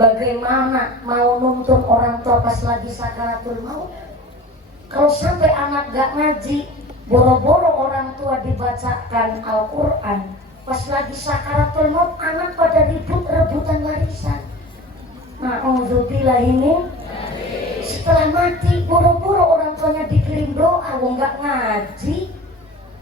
Bagaimana mau nuntun orang tua pas lagi sakaratul maut? Kalau sampai anak gak ngaji, boro-boro orang tua dibacakan Al-Quran, pas lagi sakaratul maut anak pada rebutan warisan. Na'udzubillah ini. Setelah mati, boro-boro orang tuanya dikirim doa, wong gak ngaji.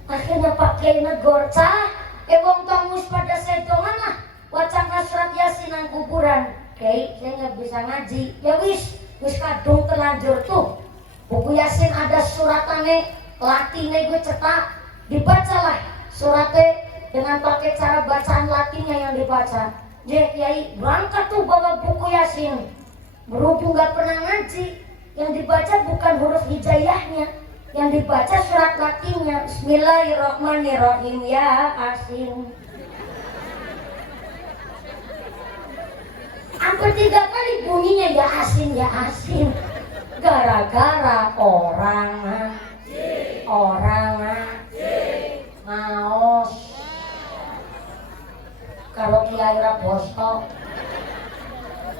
Akhirnya Pak Kiai negor, cah, wong tamus pada sedongan lah, wacana surat Yasin nang kuburan. Kiai, saya nggak bisa ngaji. Ya wis kadung terlanjur tuh. Buku Yasin ada suratannya, latine gue cetak, dibacalah suratnya dengan pakai cara bacaan latinnya yang dibaca. Jadi Kiai berangkat tuh bawa buku Yasin. Berhubung nggak pernah ngaji, yang dibaca bukan huruf hijaiyahnya, yang dibaca surat latinnya. Bismillahirrahmanirrahim, ya Asin. Hampir 3 kali bunyinya ya Asin, ya Asin. Gara-gara orang ngaos. Kalau Kiai Rabosto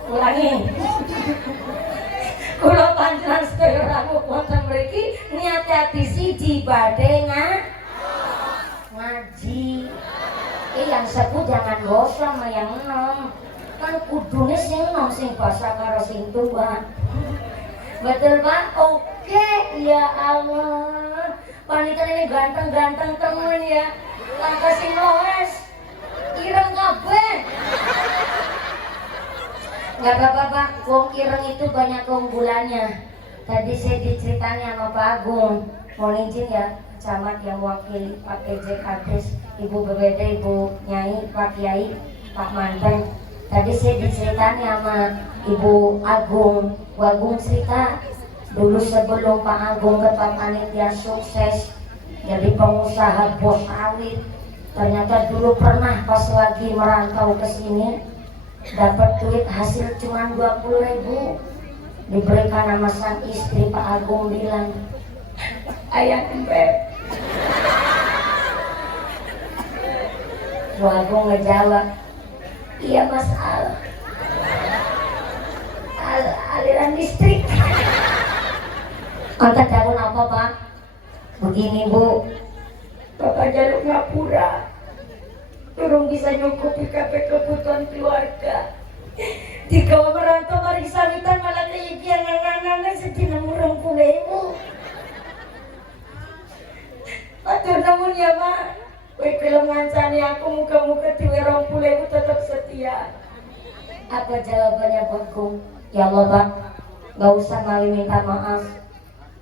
ulangi. Kula panjenengan sedaya rawuh wonten mriki niat-ati siji badhe ngaji. Yang sepuh jangan gosong yang enom. Kan kudune sing enom sing basa karo sing tua. Betul Pak? Oke, ya Allah. Panitia ini ganteng-ganteng temen ya. Langkah sing loes. Ireng kabeh. Gak apa-apa Pak, wong ireng itu banyak keunggulannya. Tadi saya diceritanya sama Pak Agung, mohon izin ya, camat yang mewakili Pak PJ Kades, Ibu BBD, Ibu Nyai, Pak Kiai, Pak Manten. Tadi saya diceritanya sama Ibu Agung, Bu Agung cerita dulu sebelum Pak Agung ketua panitia sukses jadi pengusaha bos sawit. Ternyata dulu pernah pas lagi merantau ke sini dapat duit hasil cuma 20.000, diberikan sama sang istri. Pak Agung bilang, ayah empet. Bu Agung ngejawab, iya Mas aliran listrik. Angkat daun apa Pak? Begini Bu, Bapak jaluk ngapura, turun bisa nyukupi kabeh kebutuhan keluarga. Jika merantau mari sawitan malah kayak ngangan-ngangan sedina murang pulemu. Atur namun ya Mak, kowe gelem ngancani aku muga-muga diwe 20.000 tetap setia. Apa jawabannya Bagong? Ya Allah Pak, gak usah malu minta maaf.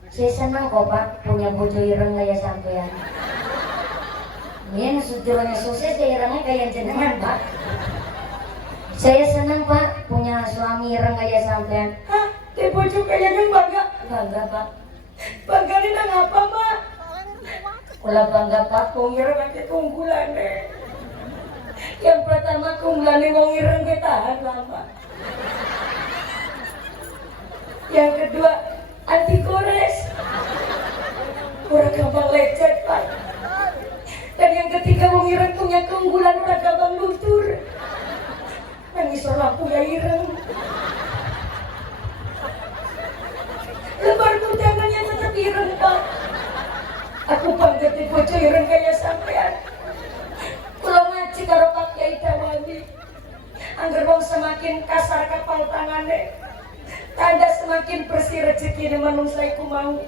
Saya senang kok Pak punya bojo ireng kayak sampean. Ini sejujurnya sukses saya irengnya kayak jenengan Pak. Saya senang Pak punya suami ireng kayak sampean. Hah? Teh bojo kayaknya bangga. Bangga Pak. Bangga ini nang apa Mak? Ulah bangga Pak. Wong ireng ake keunggulane. Yang pertama keunggulane wong ireng ke tahan lama. Yang kedua anti gores. Ora gampang lecet Pak. Dan yang ketiga wong ireng punya keunggulan ora gampang luntur. Nangis lampu ya ireng. Lebar tangannya tetap ireng Pak. Aku bangga di bojo ireng kayak sampean. Kula ngaji karo Pak Kiai Dawani. Angger wong semakin kasar kapal tangane, tanda semakin bersih rezeki manungsa iku mau.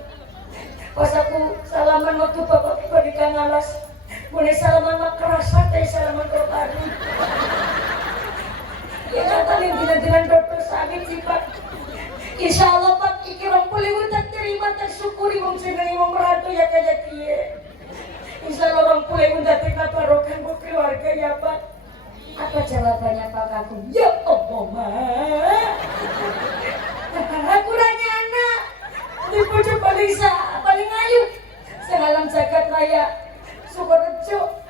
Pas aku salaman waktu bapak ibu di Kang Alas, mulai salaman mak kerasa kayak salaman terbaru. Ya kata nih dinan-dinan dokter sakit sih Pak. Insya Allah Pak iki 20.000 tak terima tak syukuri wong jenenge wong meratu ya kayak kiye. Insya Allah 20.000 tak terima barokah buat keluarga ya Pak. Apa jawabannya Pak Kakung? Ya Allah Mak. Aku nanya anak di bojo paling ayu semalam jagat raya Sukorejo.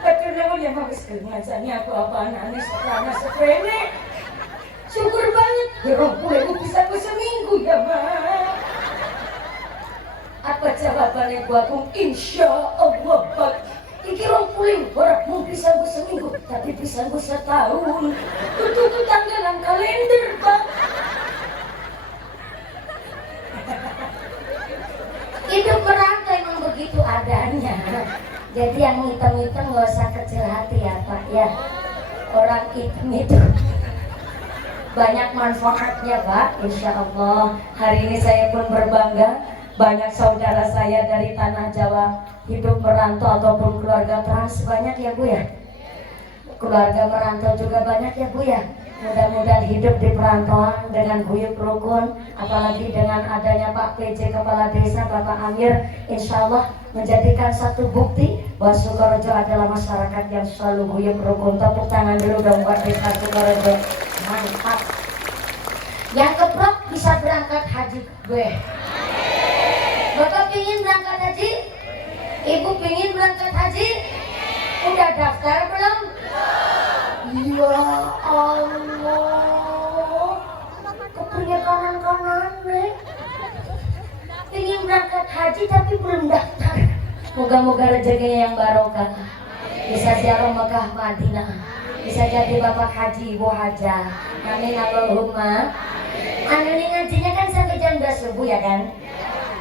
Akhirnya ya Mak wis ngajani aku apa anak sekarang sepene. Syukur banget, ya bisa ku seminggu ya Mak. Apa jawabannya Bu Agung? Insya Allah Pak. Iki 20 orang mau bisa ku seminggu, tapi bisa ku setahun. Itu tanggalan kalender Pak. Itu kerangka emang begitu adanya. Jadi yang hitam-hitam gak usah kecil hati ya Pak ya. Orang hitam itu banyak manfaatnya Pak. Insya Allah hari ini saya pun berbangga. Banyak saudara saya dari tanah Jawa hidup merantau ataupun keluarga trans banyak ya Bu ya. Keluarga merantau juga banyak ya Bu ya. Mudah-mudahan hidup di perantauan dengan guyup rukun, apalagi dengan adanya Pak PJ Kepala Desa Bapak Amir, insya Allah menjadikan satu bukti bahwa Sukorejo adalah masyarakat yang selalu guyup rukun. Tepuk tangan dulu dong buat Desa Sukorejo. Mantap. Yang keprok bisa berangkat haji gue. Bapak pingin berangkat haji? Ibu pingin berangkat haji? Udah daftar belum? Ya Allah, kepunya kanan-kanan nih. Pingin berangkat haji tapi belum daftar. Moga-moga rezekinya yang barokah. Bisa ziarah Mekah Madinah. Bisa jadi bapak haji, ibu hajah. Amin Allahumma. Anu ini ngajinya kan sampai jam 12 subuh ya kan?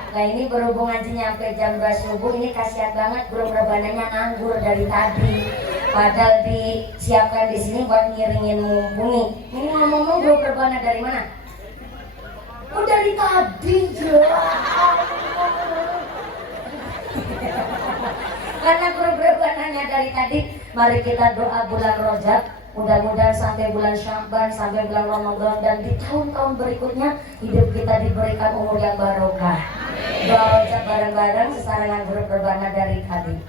Nah ini berhubung ngajinya sampai jam 12 subuh, ini kasihan banget belum rebananya nganggur dari tadi. Padahal disiapkan di sini buat ngiringin mumpuni. Ini ngomong-ngomong belum rebana dari mana? Oh dari tadi ya. Karena grup rebananya dari tadi, mari kita doa bulan Rajab. Mudah-mudahan sampai bulan Sya'ban, sampai bulan Ramadan, dan di tahun-tahun berikutnya hidup kita diberikan umur yang barokah. Doa Rajab bareng-bareng sesarangan grup rebana dari tadi.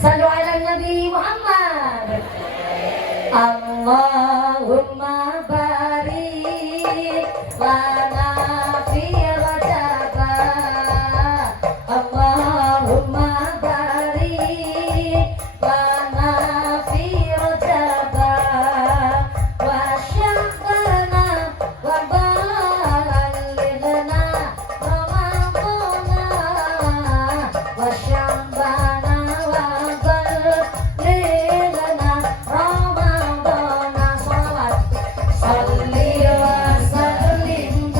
Sallu ala Nabi Muhammad. Allahumma barik lana fi Rajab. Allahumma barik lana fi Rajab wa Sya'bana wa balighna Ramadana wa Sya'bana wa balighna Ramadana. Shalawat salli wa sallim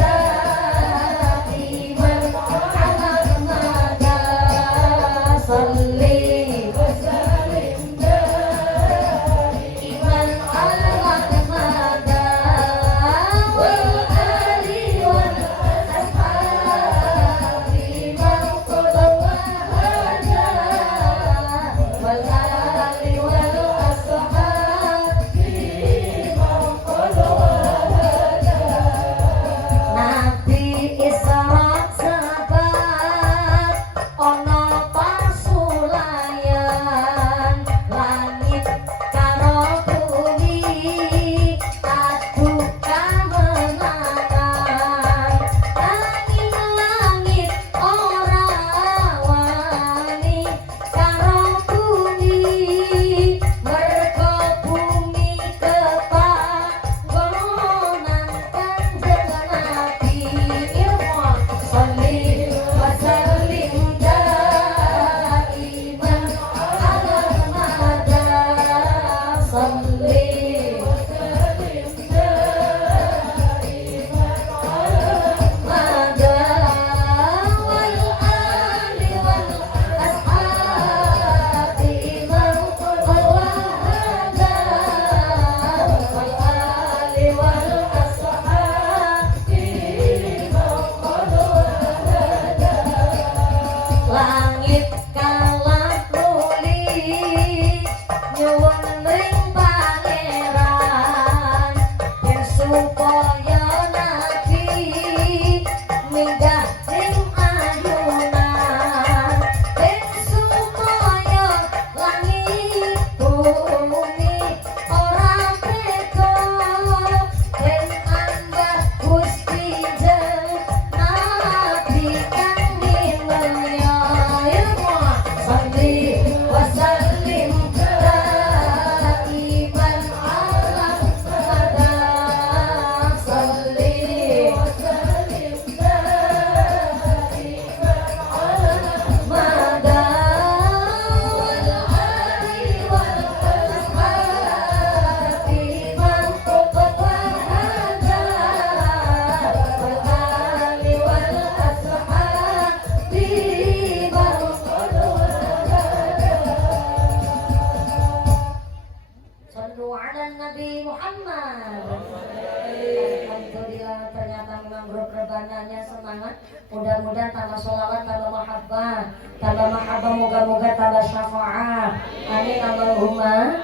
Mudah-mudahan tambah sholawat, tambah mahabbah, moga-moga tambah syafaat. Amin Allahumma.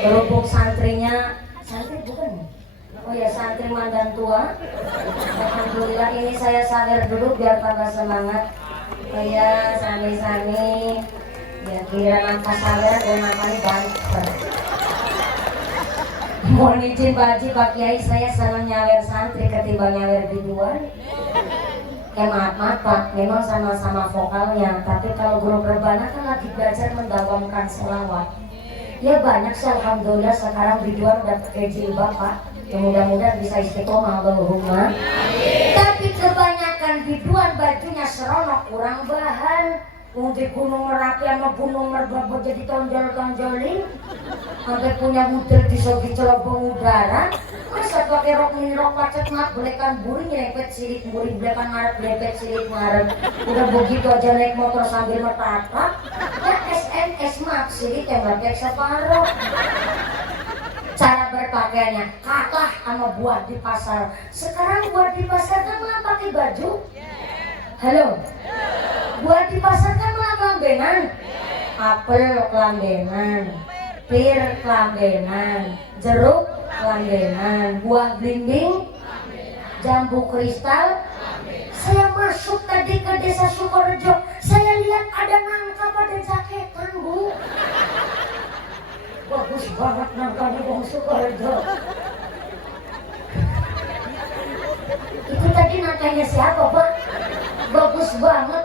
Berhubung santrinya, santri bukan? Oh ya, santri mandan tua. Alhamdulillah, ini saya sabar dulu biar tambah semangat. Oh ya, sami-sami. Ya kira nampak sabar dan nampaknya banter. Mohon izin Pak Haji, Pak Kiai, saya senang nyawer santri ketimbang nyawer biduan. Maaf Pak, memang sama-sama vokalnya, tapi kalau guru berbana kan lagi belajar mendawamkan selawat. Ya banyak sih, alhamdulillah sekarang biduan udah pakai jilbab Pak. Ya mudah-mudahan bisa istiqomah Allahumma. Tapi kebanyakan biduan bajunya seronok, kurang bahan. Di Gunung Merapi sama Gunung Merbabu jadi tonjol-tonjolin, sampai punya butir disogi celobong udara. Masa pakai rok mini rok pacet mat, belekan buri nyerempet sirik buri, belekan ngarep nyerempet sirik ngarep. Udah begitu aja naik motor sambil mertatap. Ya SMS mat sirik yang bapek separuh. Cara berpakaiannya kalah sama buat di pasar. Sekarang buat di pasar kan malah pakai baju. Halo. Buat di pasar kan malah kelambenan. Apel kelambenan, pir kelambenan, jeruk kelambenan, buah blimbing, jambu kristal. Saya masuk tadi ke desa Sukorejo, saya lihat ada nangka pada jaketan Bu. Bagus banget nangka di Bung Sukorejo. Itu tadi nangkanya siapa Pak? Bagus banget.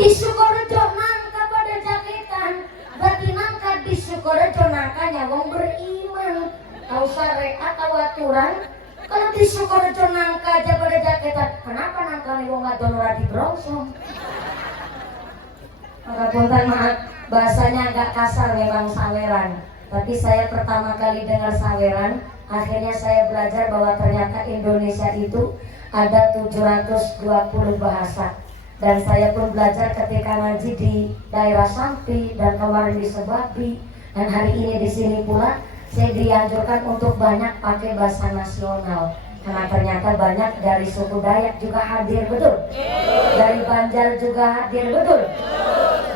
Di Sukorejo nangka pada jaketan, berarti nangka di Sukorejo nangkanya wong beriman. Tahu syariat atau aturan? Kalau di Sukorejo nangka aja pada jaketan, kenapa nangka nih wong ngadon ora dibrongsong? Maka punten maaf, bahasanya agak kasar memang saweran. Tapi saya pertama kali dengar saweran, akhirnya saya belajar bahwa ternyata Indonesia itu ada 720 bahasa. Dan saya pun belajar ketika ngaji di daerah Sampi dan kemarin di Sebabi dan hari ini di sini pula saya dianjurkan untuk banyak pakai bahasa nasional karena ternyata banyak dari suku Dayak juga hadir, betul? Dari Banjar juga hadir, betul?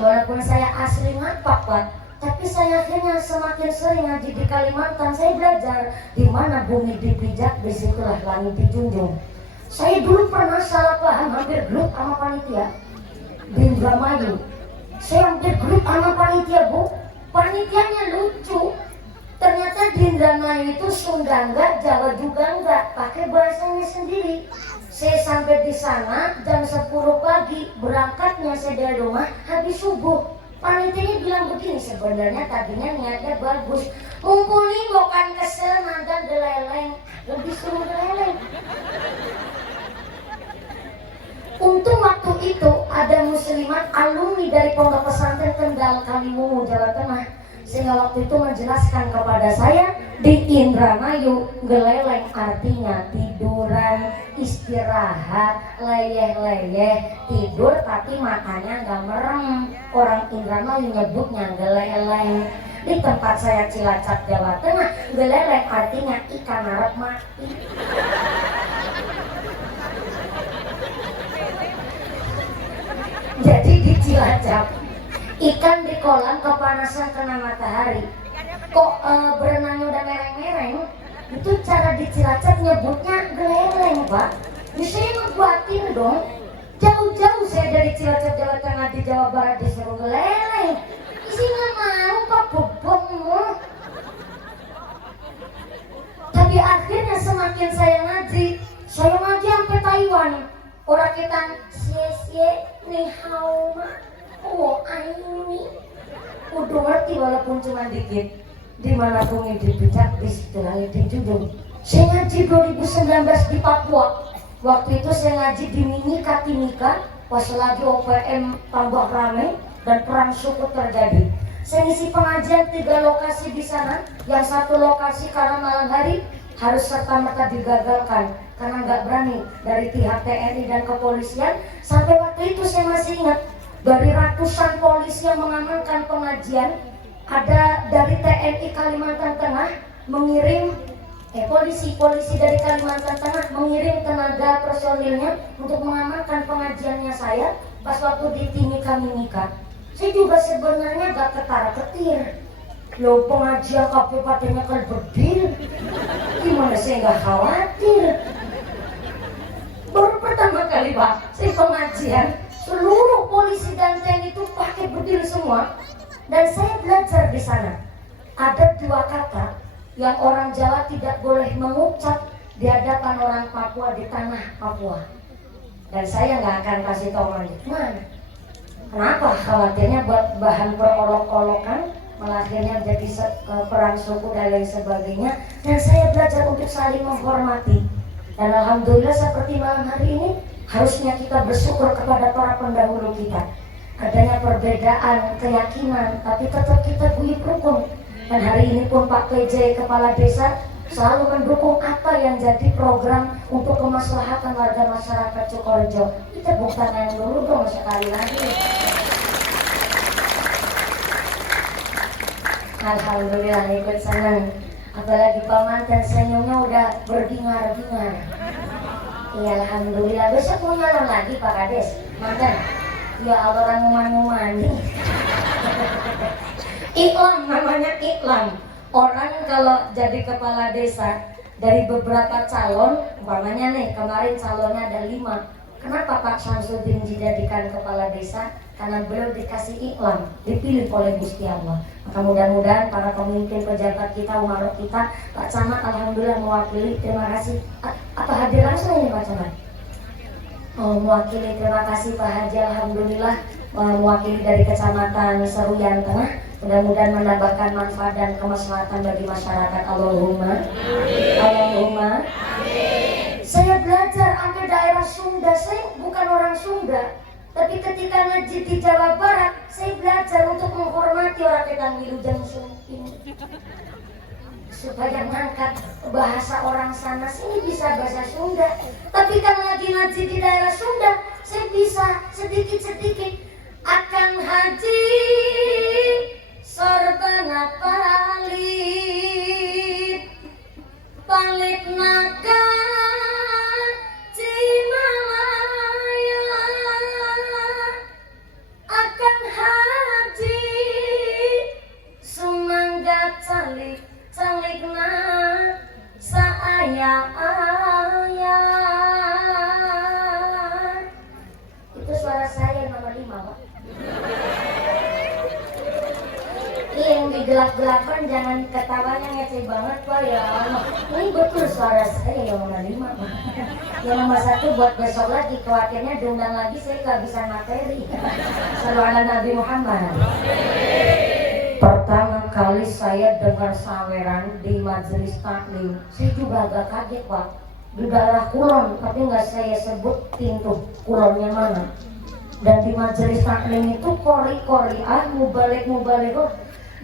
Walaupun saya asli Ngapak Pak, tapi saya akhirnya semakin sering ngaji di Kalimantan. Saya belajar di mana bumi dipijak, disitulah langit dijunjung. Saya dulu pernah salah paham, hampir gelut sama panitia di Indramayu. Saya hampir gelut sama panitia Bu. Panitianya lucu. Ternyata di Indramayu itu Sunda enggak, Jawa juga enggak, pakai bahasanya sendiri. Saya sampai di sana jam 10 pagi, berangkatnya saya dari rumah habis subuh. Panitianya bilang begini, sebenarnya tadinya niatnya bagus, mumpuni bukan kesel naga geleleng, lebih suruh geleleng. Untung waktu itu ada muslimat alumni dari Pondok Pesantren Kendal Kaliwungu, Jawa Tengah. Sehingga waktu itu menjelaskan kepada saya, di Indramayu geleleng artinya tiduran, istirahat, leyeh-leyeh, tidur tapi matanya nggak merem. Orang Indramayu nyebutnya geleleng. Di tempat saya Cilacap, Jawa Tengah, geleleng artinya ikan arep mati. Jadi di Cilacap, ikan di kolam kepanasan kena matahari, kok berenangnya udah mereng-mereng. Itu cara di Cilacap nyebutnya geleleng Pak. Bisa ngebuatin dong. Jauh-jauh saya dari Cilacap, Jawa Tengah di Jawa Barat disuruh geleleng. Isi nggak mau Pak, bobongmu. Tapi akhirnya semakin saya ngaji sampai Taiwan. Orang kita sie ni hao ma, oh aini, udah ngerti walaupun cuma dikit. Dimana bumi dipijak, disitu langit dijunjung. Saya ngaji 2019 di Papua. Waktu itu saya ngaji di Timika, pas lagi OPM tambah ramai dan perang suku terjadi. Saya ngisi pengajian 3 lokasi di sana. Yang satu lokasi karena malam hari harus serta-merta digagalkan karena nggak berani dari pihak TNI dan kepolisian. Sampai waktu itu saya masih ingat, dari ratusan polisi yang mengamankan pengajian, ada dari TNI Kalimantan Tengah mengirim polisi dari Kalimantan Tengah mengirim tenaga personilnya untuk mengamankan pengajiannya saya pas waktu di Timika Mimika. Saya juga sebenarnya gak ketara-ketir. Loh, pengajian kabupatennya kan berdiri, gimana saya gak khawatir. Baru pertama kali Pak, saya pengajian, seluruh polisi dan TNI itu pakai berdiri semua. Dan saya belajar di sana, ada 2 kata yang orang Jawa tidak boleh mengucap di hadapan orang Papua di tanah Papua. Dan saya nggak akan kasih tahu mana. Kenapa? Khawatirnya buat bahan perolok-olokan, malah akhirnya jadi perang suku dan lain sebagainya. Dan saya belajar untuk saling menghormati. Dan alhamdulillah seperti malam hari ini, harusnya kita bersyukur kepada para pendahulu kita. Adanya perbedaan keyakinan, tapi tetap kita guyup rukun. Dan hari ini pun Pak PJ Kepala Desa selalu mendukung apa yang jadi program untuk kemaslahatan warga masyarakat Sukorejo. Kita bukan yang dulu dong sekali lagi. Alhamdulillah ikut senang. Apalagi pamantan senyumnya udah berdengar-dengar. Iya alhamdulillah. Besok mau nyalon lagi Pak Kades. Mantan. Ya Allah orang mandi. Iklan namanya iklan. Orang kalau jadi kepala desa dari beberapa calon, umpamanya nih kemarin calonnya ada 5. Kenapa Pak Syamsuddin dijadikan kepala desa? Karena beliau dikasih iklan, dipilih oleh Gusti Allah. Maka mudah-mudahan para pemimpin pejabat kita, umarok kita, Pak Camat alhamdulillah mewakili. Terima kasih. Apa hadir langsung ini Pak Camat? Oh, mewakili. Terima kasih Pak Haji alhamdulillah mewakili dari Kecamatan Seruyan Tengah. Mudah-mudahan menambahkan manfaat dan kemaslahatan bagi masyarakat. Allahumma Allahumma amin. Saya belajar sampai daerah Sunda. Saya bukan orang Sunda, tapi ketika ngaji di Jawa Barat, saya belajar untuk menghormati orang Kedang Wilujeng Sumping, supaya mengangkat bahasa orang sana. Saya bisa bahasa Sunda, tapi kalau lagi ngaji di daerah Sunda, saya bisa sedikit-sedikit. Akan haji serta ngapalit balik naga Cimalaya, akan haji sumangga calik-calikna saaya-aya. Itu suara saya nomor 5 Pak. Yang digelap-gelapan jangan ketawanya ngeceh banget Pak ya. Ini betul suara saya yang nomor 5 Pak. Yang nomor 1 buat besok lagi, khawatirnya diundang lagi saya gak bisa materi. Sallallahu ala Nabi Muhammad. Pertama kali saya dengar saweran di majelis taklim, saya juga agak kaget Pak. Di daerah Kulon, tapi nggak saya sebut pintu Kulonnya mana. Dan di majelis taklim itu kori-korian, mubalik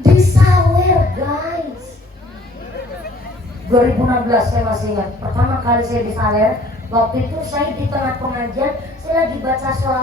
disawer guys. 2016 saya masih ingat, pertama kali saya disawer. Waktu itu saya di tengah pengajian, saya lagi baca sholat